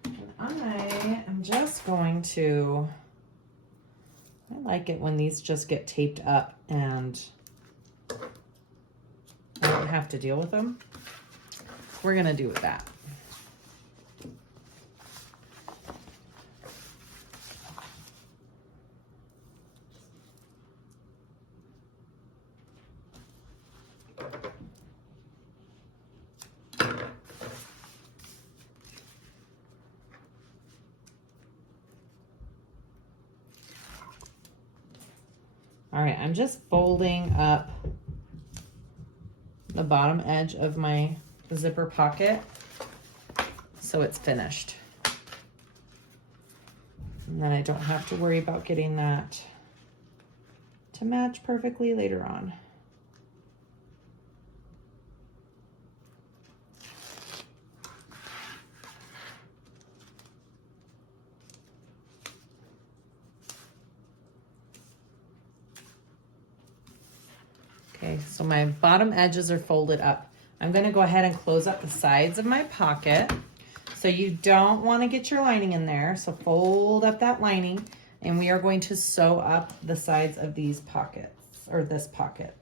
And I am just going to, I like it when these just get taped up and I don't have to deal with them. We're gonna do with that. All right, I'm just folding up the bottom edge of my zipper pocket so it's finished. And then I don't have to worry about getting that to match perfectly later on. Okay, so my bottom edges are folded up. I'm gonna go ahead and close up the sides of my pocket. So you don't wanna get your lining in there, so fold up that lining, and we are going to sew up the sides of these pockets, or this pocket.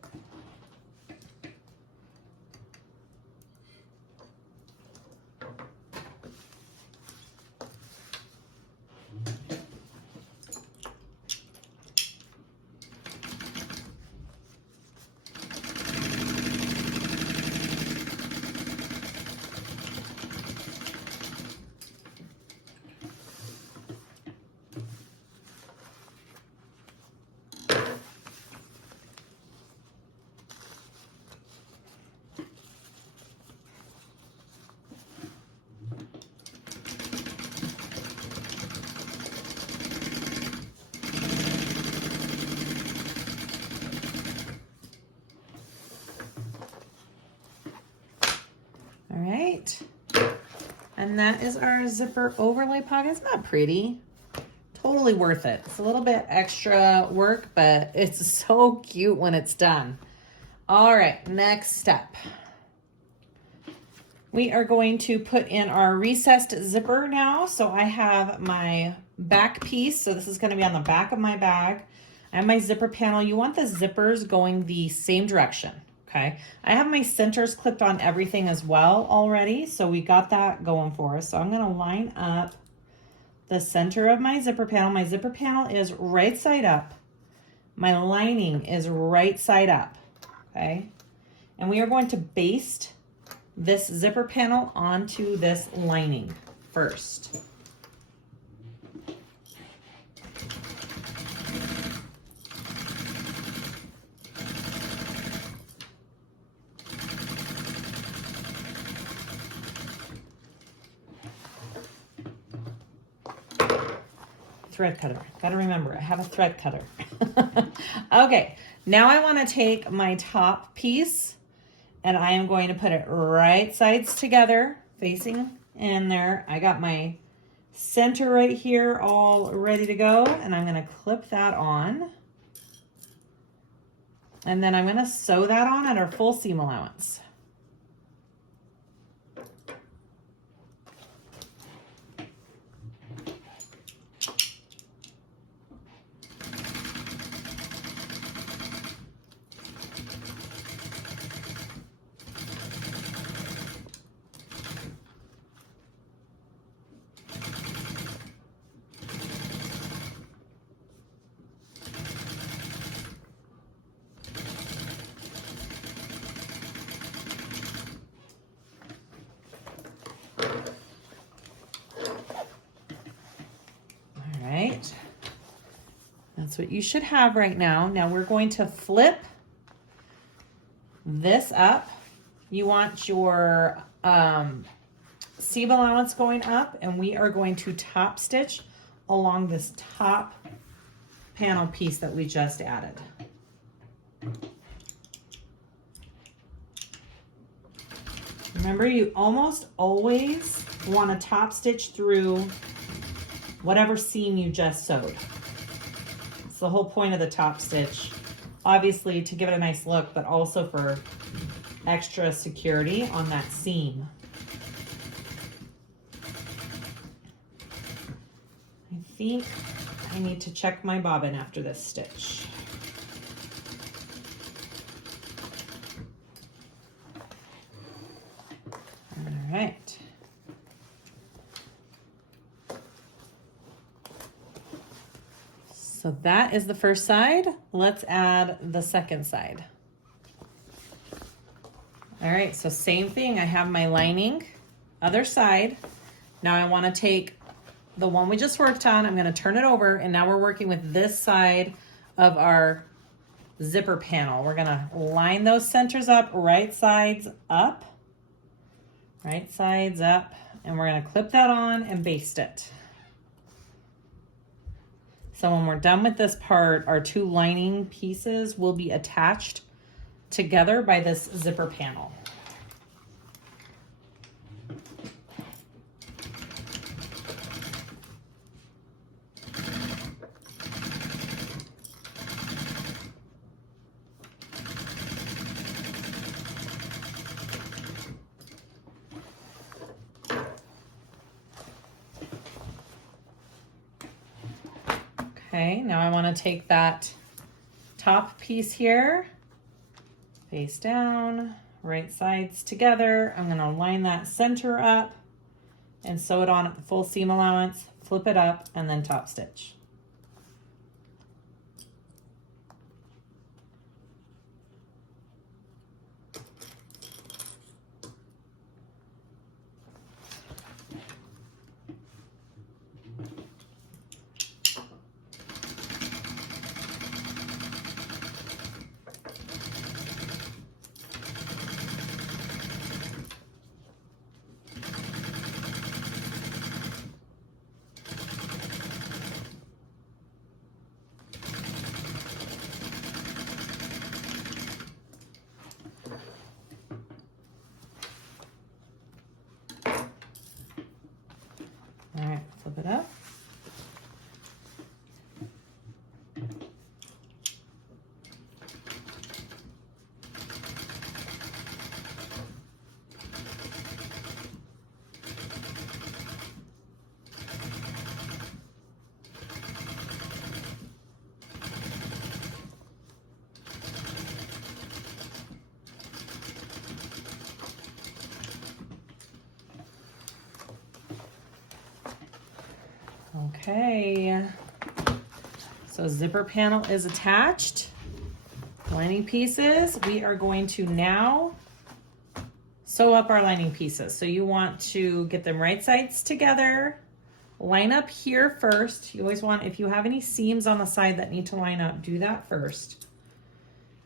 right. And that is our zipper overlay pocket. Isn't that pretty? Totally worth it. It's a little bit extra work, but it's so cute when it's done. All right, next step. We are going to put in our recessed zipper now. So I have my back piece. So this is going to be on the back of my bag. I have my zipper panel. You want the zippers going the same direction, okay? I have my centers clipped on everything as well already. So we got that going for us. So I'm going to line up the center of my zipper panel. My zipper panel is right side up. My lining is right side up, okay? And we are going to baste this zipper panel onto this lining first. Thread cutter. Gotta remember, I have a thread cutter. Okay, now I want to take my top piece and I am going to put it right sides together, facing in there. I got my center right here all ready to go, and I'm going to clip that on. And then I'm going to sew that on at our full seam allowance. That's what you should have right now. Now we're going to flip this up. You want your seam allowance going up, and we are going to top stitch along this top panel piece that we just added. Remember, you almost always want to top stitch through whatever seam you just sewed. It's the whole point of the top stitch, obviously to give it a nice look, but also for extra security on that seam. I think I need to check my bobbin after this stitch. All right. So that is the first side. Let's add the second side. All right, so same thing. I have my lining, other side. Now I want to take the one we just worked on. I'm going to turn it over, and now we're working with this side of our zipper panel. We're going to line those centers up, right sides up, and we're going to clip that on and baste it. So when we're done with this part, our two lining pieces will be attached together by this zipper panel. Okay, now I want to take that top piece here, face down, right sides together. I'm going to line that center up and sew it on at the full seam allowance, flip it up, and then top stitch. Okay, so zipper panel is attached. Lining pieces, we are going to now sew up our lining pieces. So you want to get them right sides together, line up here first. You always want, if you have any seams on the side that need to line up, do that first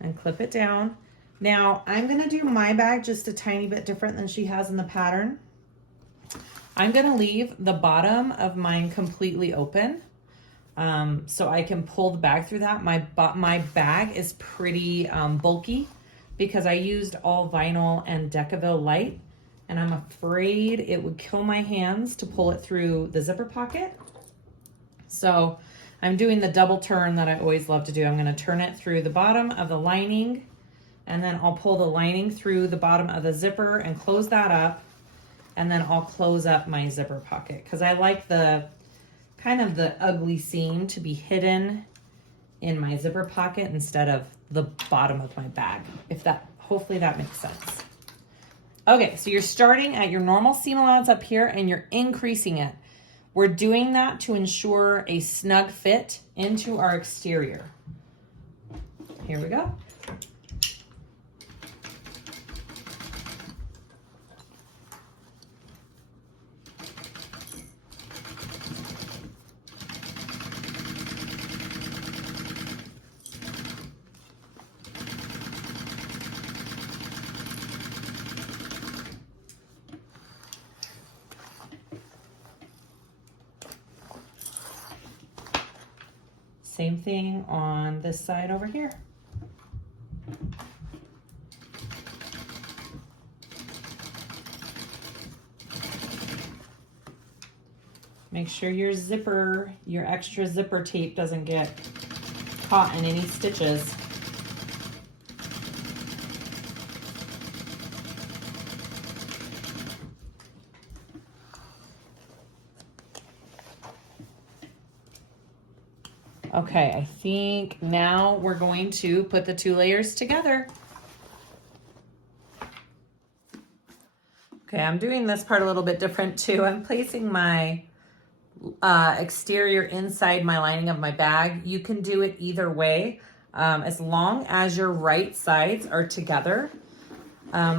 and clip it down. Now I'm gonna do my bag just a tiny bit different than she has in the pattern. I'm gonna leave the bottom of mine completely open so I can pull the bag through that. My bag is pretty bulky because I used all vinyl and Decaville light, and I'm afraid it would kill my hands to pull it through the zipper pocket. So I'm doing the double turn that I always love to do. I'm gonna turn it through the bottom of the lining, and then I'll pull the lining through the bottom of the zipper and close that up, and then I'll close up my zipper pocket because I like the kind of the ugly seam to be hidden in my zipper pocket instead of the bottom of my bag, if that, hopefully that makes sense. Okay, so you're starting at your normal seam allowance up here and you're increasing it. We're doing that to ensure a snug fit into our exterior. Here we go. Same thing on this side over here. Make sure your zipper, your extra zipper tape doesn't get caught in any stitches. Okay, I think now we're going to put the two layers together. Okay, I'm doing this part a little bit different too. I'm placing my exterior inside my lining of my bag. You can do it either way, as long as your right sides are together.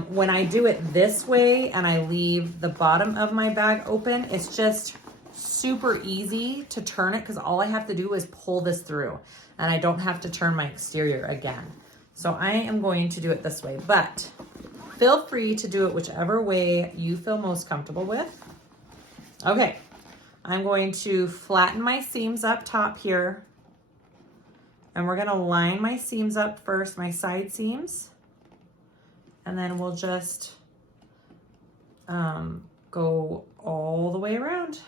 When I do it this way and I leave the bottom of my bag open, it's just super easy to turn it because all I have to do is pull this through and I don't have to turn my exterior again. So I am going to do it this way, but feel free to do it whichever way you feel most comfortable with. Okay, I'm going to flatten my seams up top here, and we're gonna line my seams up first, my side seams, and then we'll just go all the way around.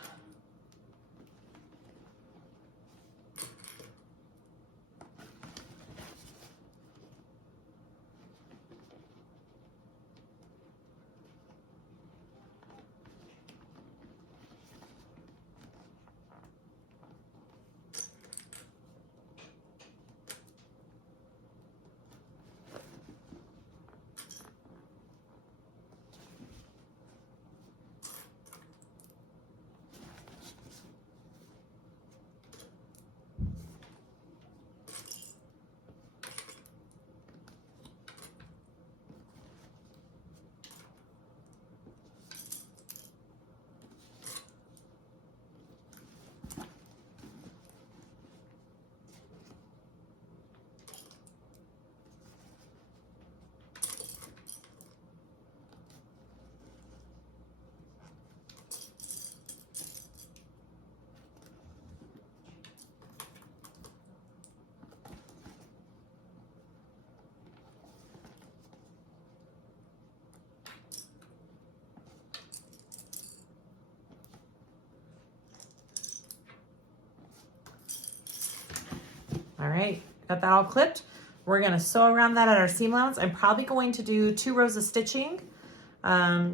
All right, got that all clipped. We're gonna sew around that at our seam allowance. I'm probably going to do 2 rows of stitching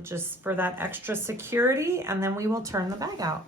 just for that extra security, and then we will turn the bag out.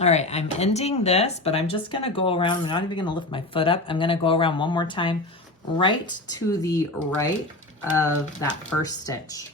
All right, I'm ending this, but I'm just gonna go around. I'm not even gonna lift my foot up. I'm gonna go around one more time, right to the right of that first stitch.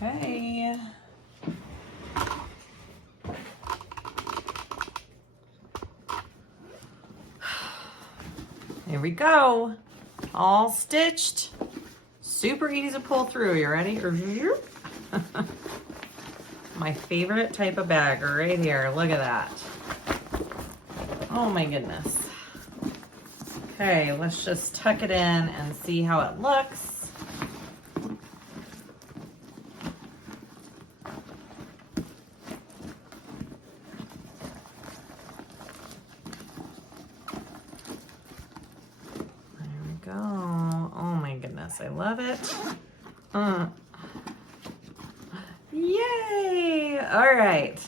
Okay. Here we go. All stitched. Super easy to pull through. You ready? My favorite type of bag right here. Look at that. Oh my goodness. Okay, let's just tuck it in and see how it looks. I love it. Yay! All right.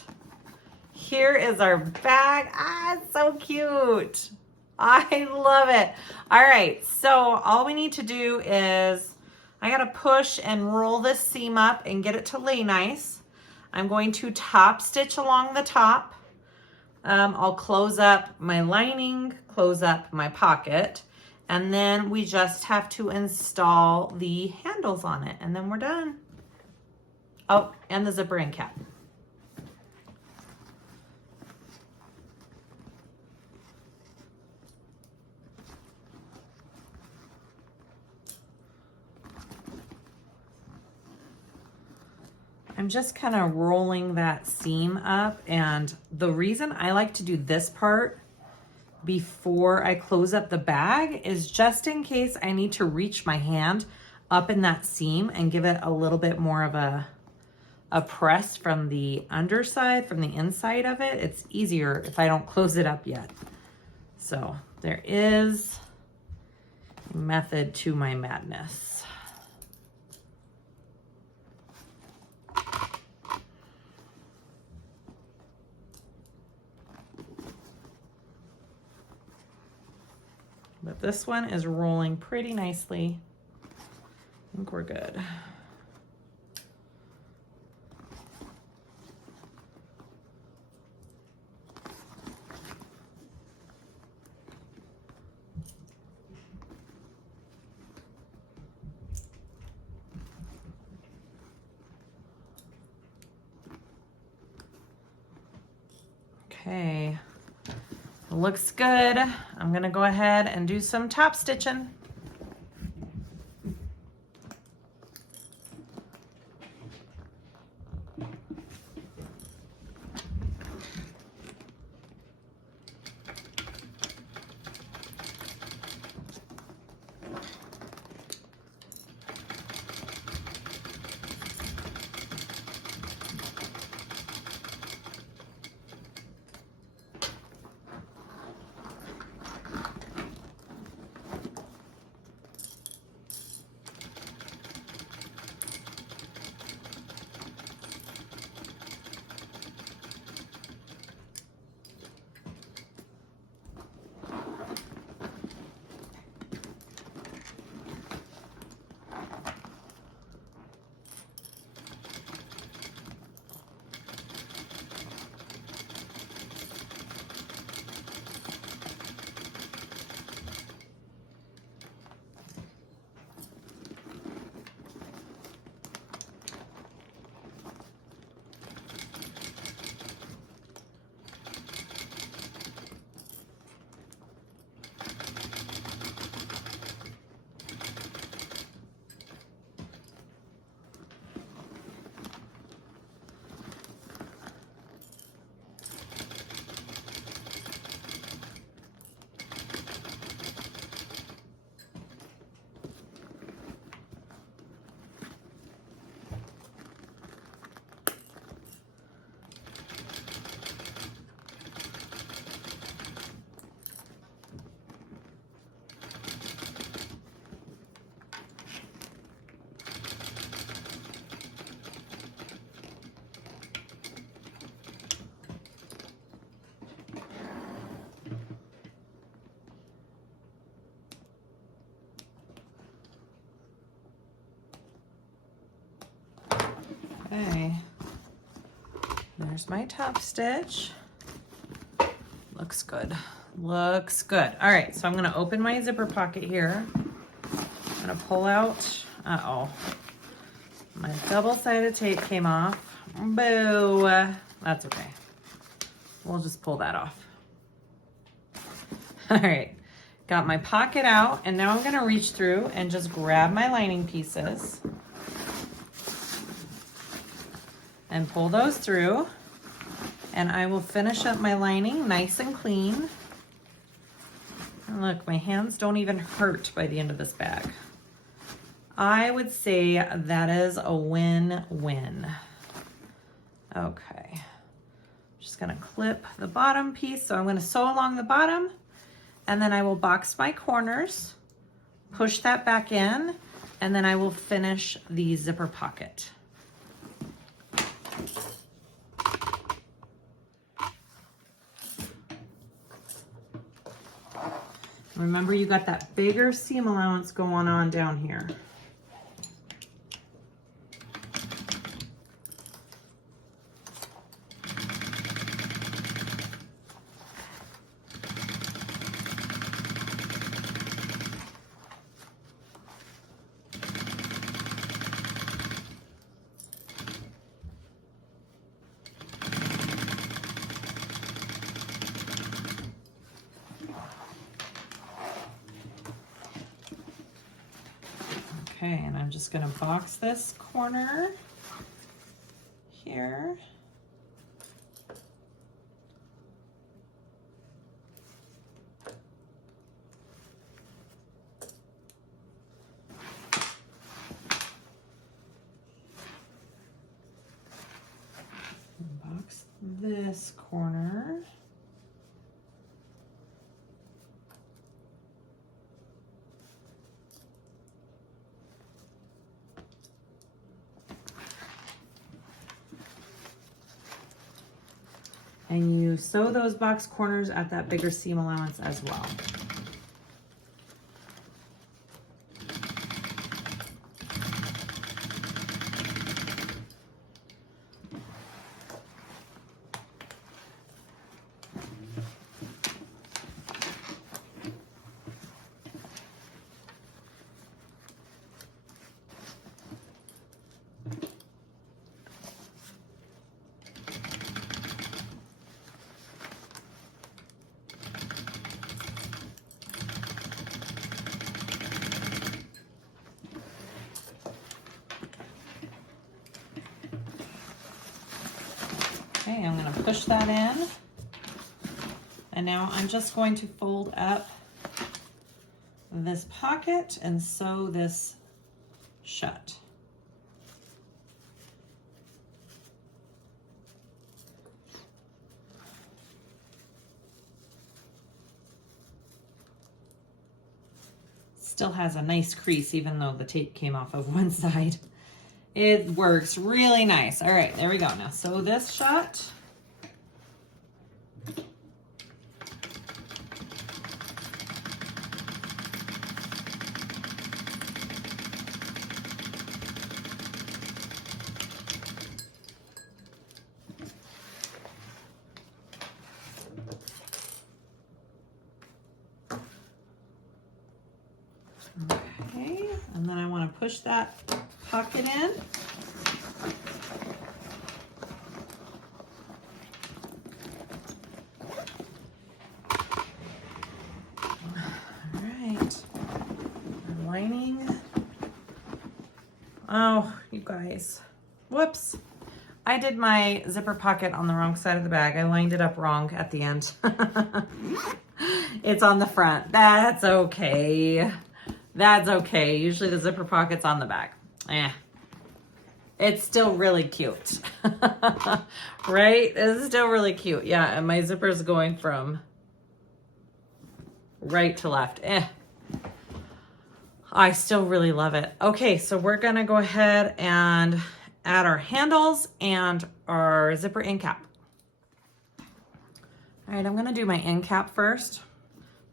Here is our bag. Ah, it's so cute. I love it. All right. So all we need to do is I got to push and roll this seam up and get it to lay nice. I'm going to top stitch along the top. I'll close up my lining, close up my pocket. And then we just have to install the handles on it, and then we're done. Oh, and the zipper end cap. I'm just kind of rolling that seam up, and the reason I like to do this part before I close up the bag is just in case I need to reach my hand up in that seam and give it a little bit more of a press from the underside, from the inside of it. It's easier if I don't close it up yet. So there is a method to my madness. But this one is rolling pretty nicely. I think we're good. Okay. Looks good. I'm gonna go ahead and do some top stitching. Okay. There's my top stitch. Looks good. Looks good. All right, so I'm gonna open my zipper pocket here. I'm gonna pull out, uh-oh. My double-sided tape came off. Boo. That's okay. We'll just pull that off. All right, got my pocket out, and now I'm gonna reach through and just grab my lining pieces and pull those through. And I will finish up my lining nice and clean. And look, my hands don't even hurt by the end of this bag. I would say that is a win-win. Okay, just gonna clip the bottom piece. So I'm gonna sew along the bottom, and then I will box my corners, push that back in, and then I will finish the zipper pocket. Remember, you got that bigger seam allowance going on down here. Okay, and I'm just gonna box this corner here. Box this corner. And you sew those box corners at that bigger seam allowance as well. Okay, I'm going to push that in. And now I'm just going to fold up this pocket and sew this shut. Still has a nice crease even though the tape came off of one side. It works really nice. All right, there we go. Now sew this shut. Okay, and then I want to push that pocket in. All right, lining. Oh, you guys, whoops. I did my zipper pocket on the wrong side of the bag. I lined it up wrong at the end. It's on the front. That's okay. That's okay. Usually the zipper pocket's on the back. It's still really cute. Right? It's still really cute. Yeah, and my zipper's going from right to left. I still really love it. Okay, so we're gonna go ahead and add our handles and our zipper end cap. All right, I'm gonna do my end cap first.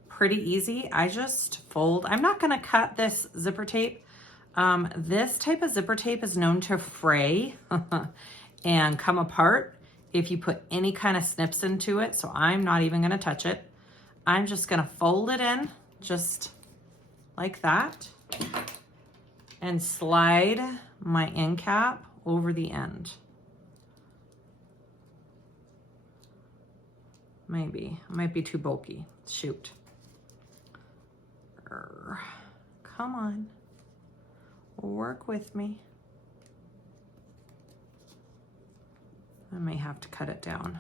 Pretty easy. I just fold. I'm not gonna cut this zipper tape This type of zipper tape is known to fray and come apart if you put any kind of snips into it. So I'm not even gonna touch it. I'm just gonna fold it in just like that and slide my end cap over the end. Maybe, it might be too bulky. Shoot. Come on, work with me. I may have to cut it down.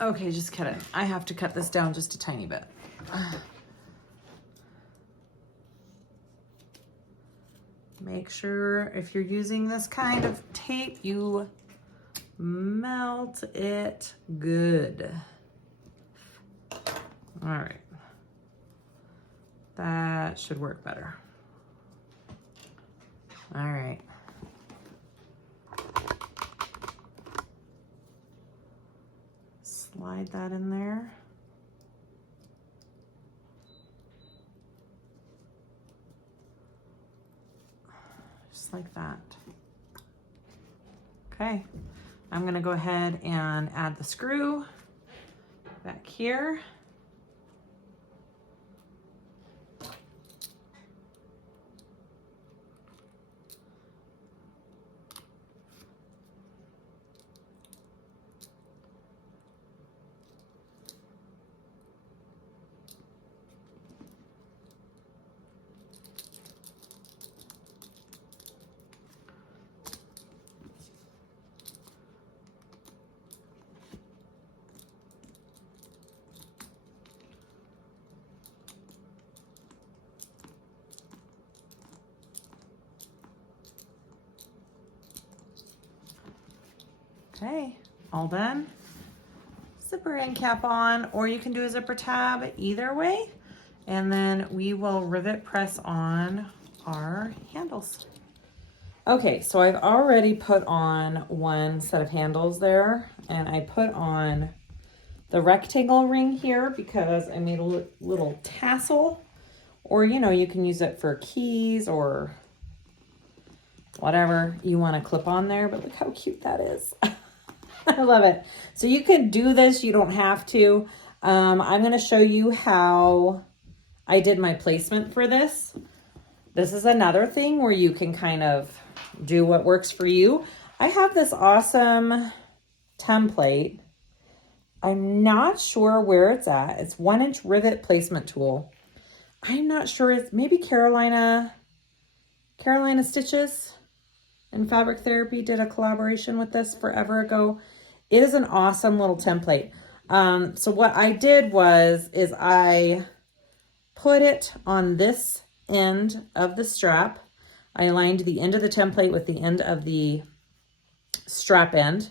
Okay, just cut it. I have to cut this down just a tiny bit. Make sure if you're using this kind of tape, you melt it good. All right. That should work better. All right. Slide that in there. Just like that. Okay. I'm gonna go ahead and add the screw back here. Okay, all done. Zipper end cap on, or you can do a zipper tab, either way. And then we will rivet press on our handles. Okay, so I've already put on one set of handles there, and I put on the rectangle ring here because I made a little tassel, or you know, you can use it for keys or whatever you want to clip on there, but look how cute that is. I love it. So you can do this, you don't have to. I'm going to show you how I did my placement for this. This is another thing where you can kind of do what works for you. I have this awesome template. I'm not sure where it's at. It's 1-inch rivet placement tool. I'm not sure. It's maybe Carolina Stitches and Fabric Therapy did a collaboration with this forever ago. It is an awesome little template. So what I did is I put it on this end of the strap. I aligned the end of the template with the end of the strap end.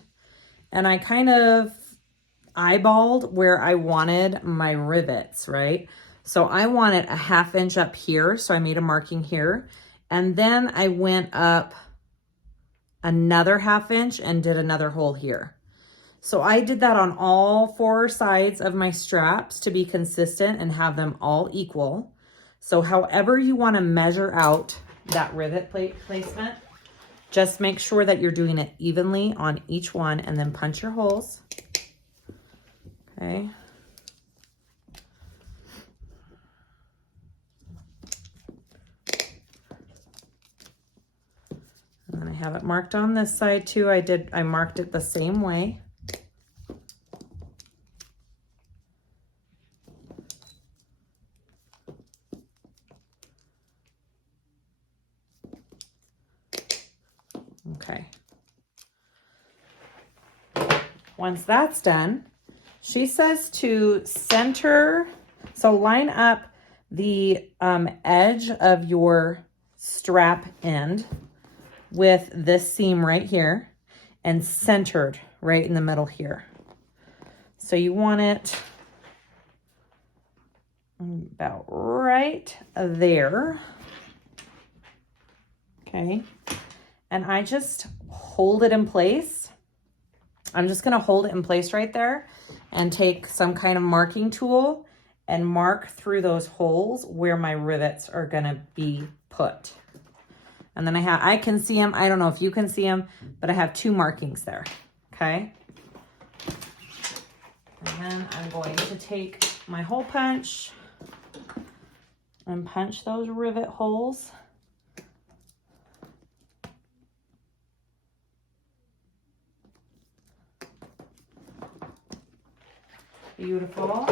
And I kind of eyeballed where I wanted my rivets, right? So I wanted a 1/2 inch up here. So I made a marking here. And then I went up another 1/2 inch and did another hole here. So I did that on all 4 sides of my straps to be consistent and have them all equal. So however you want to measure out that rivet placement, just make sure that you're doing it evenly on each one and then punch your holes. Okay. And then I have it marked on this side too. I marked it the same way. Okay. Once that's done, she says to center, so line up the edge of your strap end with this seam right here and centered right in the middle here. So you want it about right there. Okay. And I just hold it in place. I'm just going to hold it in place right there and take some kind of marking tool and mark through those holes where my rivets are going to be put. And then I can see them. I don't know if you can see them, but I have 2 markings there. Okay. And then I'm going to take my hole punch and punch those rivet holes. Beautiful.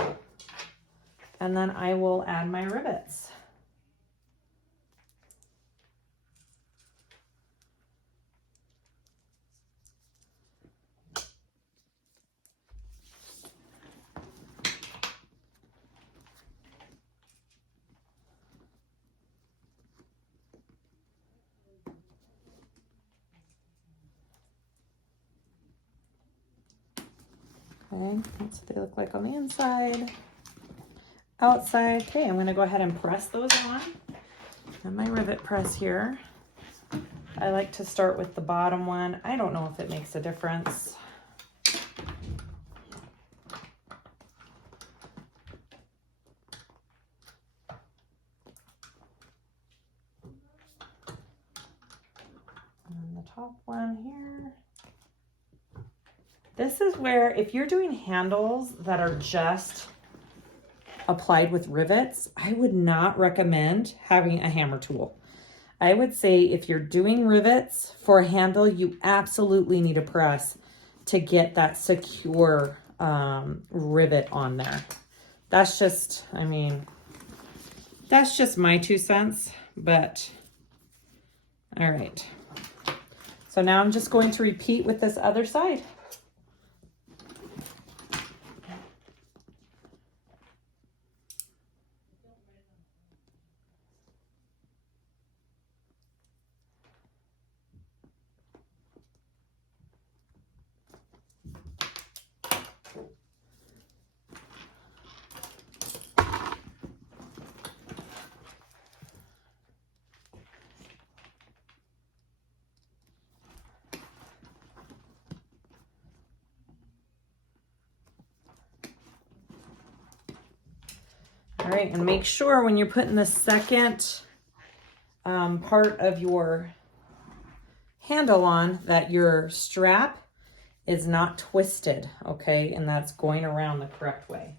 And then I will add my rivets. Okay, that's what they look like on the inside. Outside. Okay, I'm going to go ahead and press those on. And my rivet press here. I like to start with the bottom one. I don't know if it makes a difference. And the top one here. This is where, if you're doing handles that are just applied with rivets, I would not recommend having a hammer tool. I would say if you're doing rivets for a handle, you absolutely need a press to get that secure rivet on there. That's just, I mean, that's just my 2 cents, but all right. So now I'm just going to repeat with this other side. All right, and make sure when you're putting the second part of your handle on that your strap is not twisted, okay? And that's going around the correct way.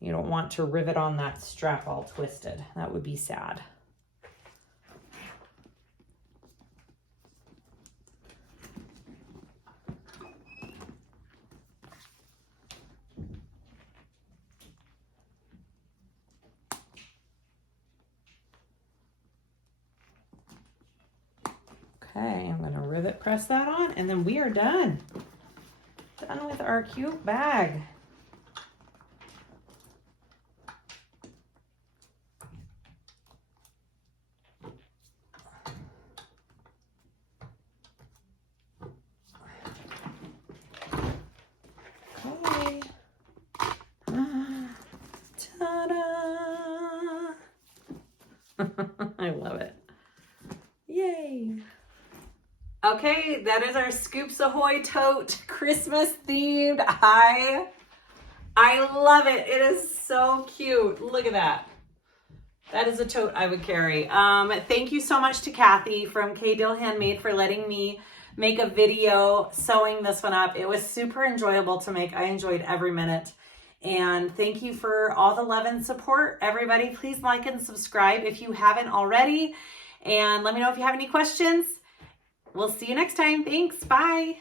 You don't want to rivet on that strap all twisted. That would be sad. Okay, I'm going to rivet press that on, and then we are done. Done with our cute bag. Okay. Ta-da! I love it. Yay! Okay, that is our Scoops Ahoy Tote Christmas themed. I love it. It is so cute. Look at that. That is a tote I would carry. Thank you so much to Kathy from KDill Handmade for letting me make a video sewing this one up. It was super enjoyable to make. I enjoyed every minute. And thank you for all the love and support. Everybody, please like and subscribe if you haven't already. And let me know if you have any questions. We'll see you next time. Thanks. Bye.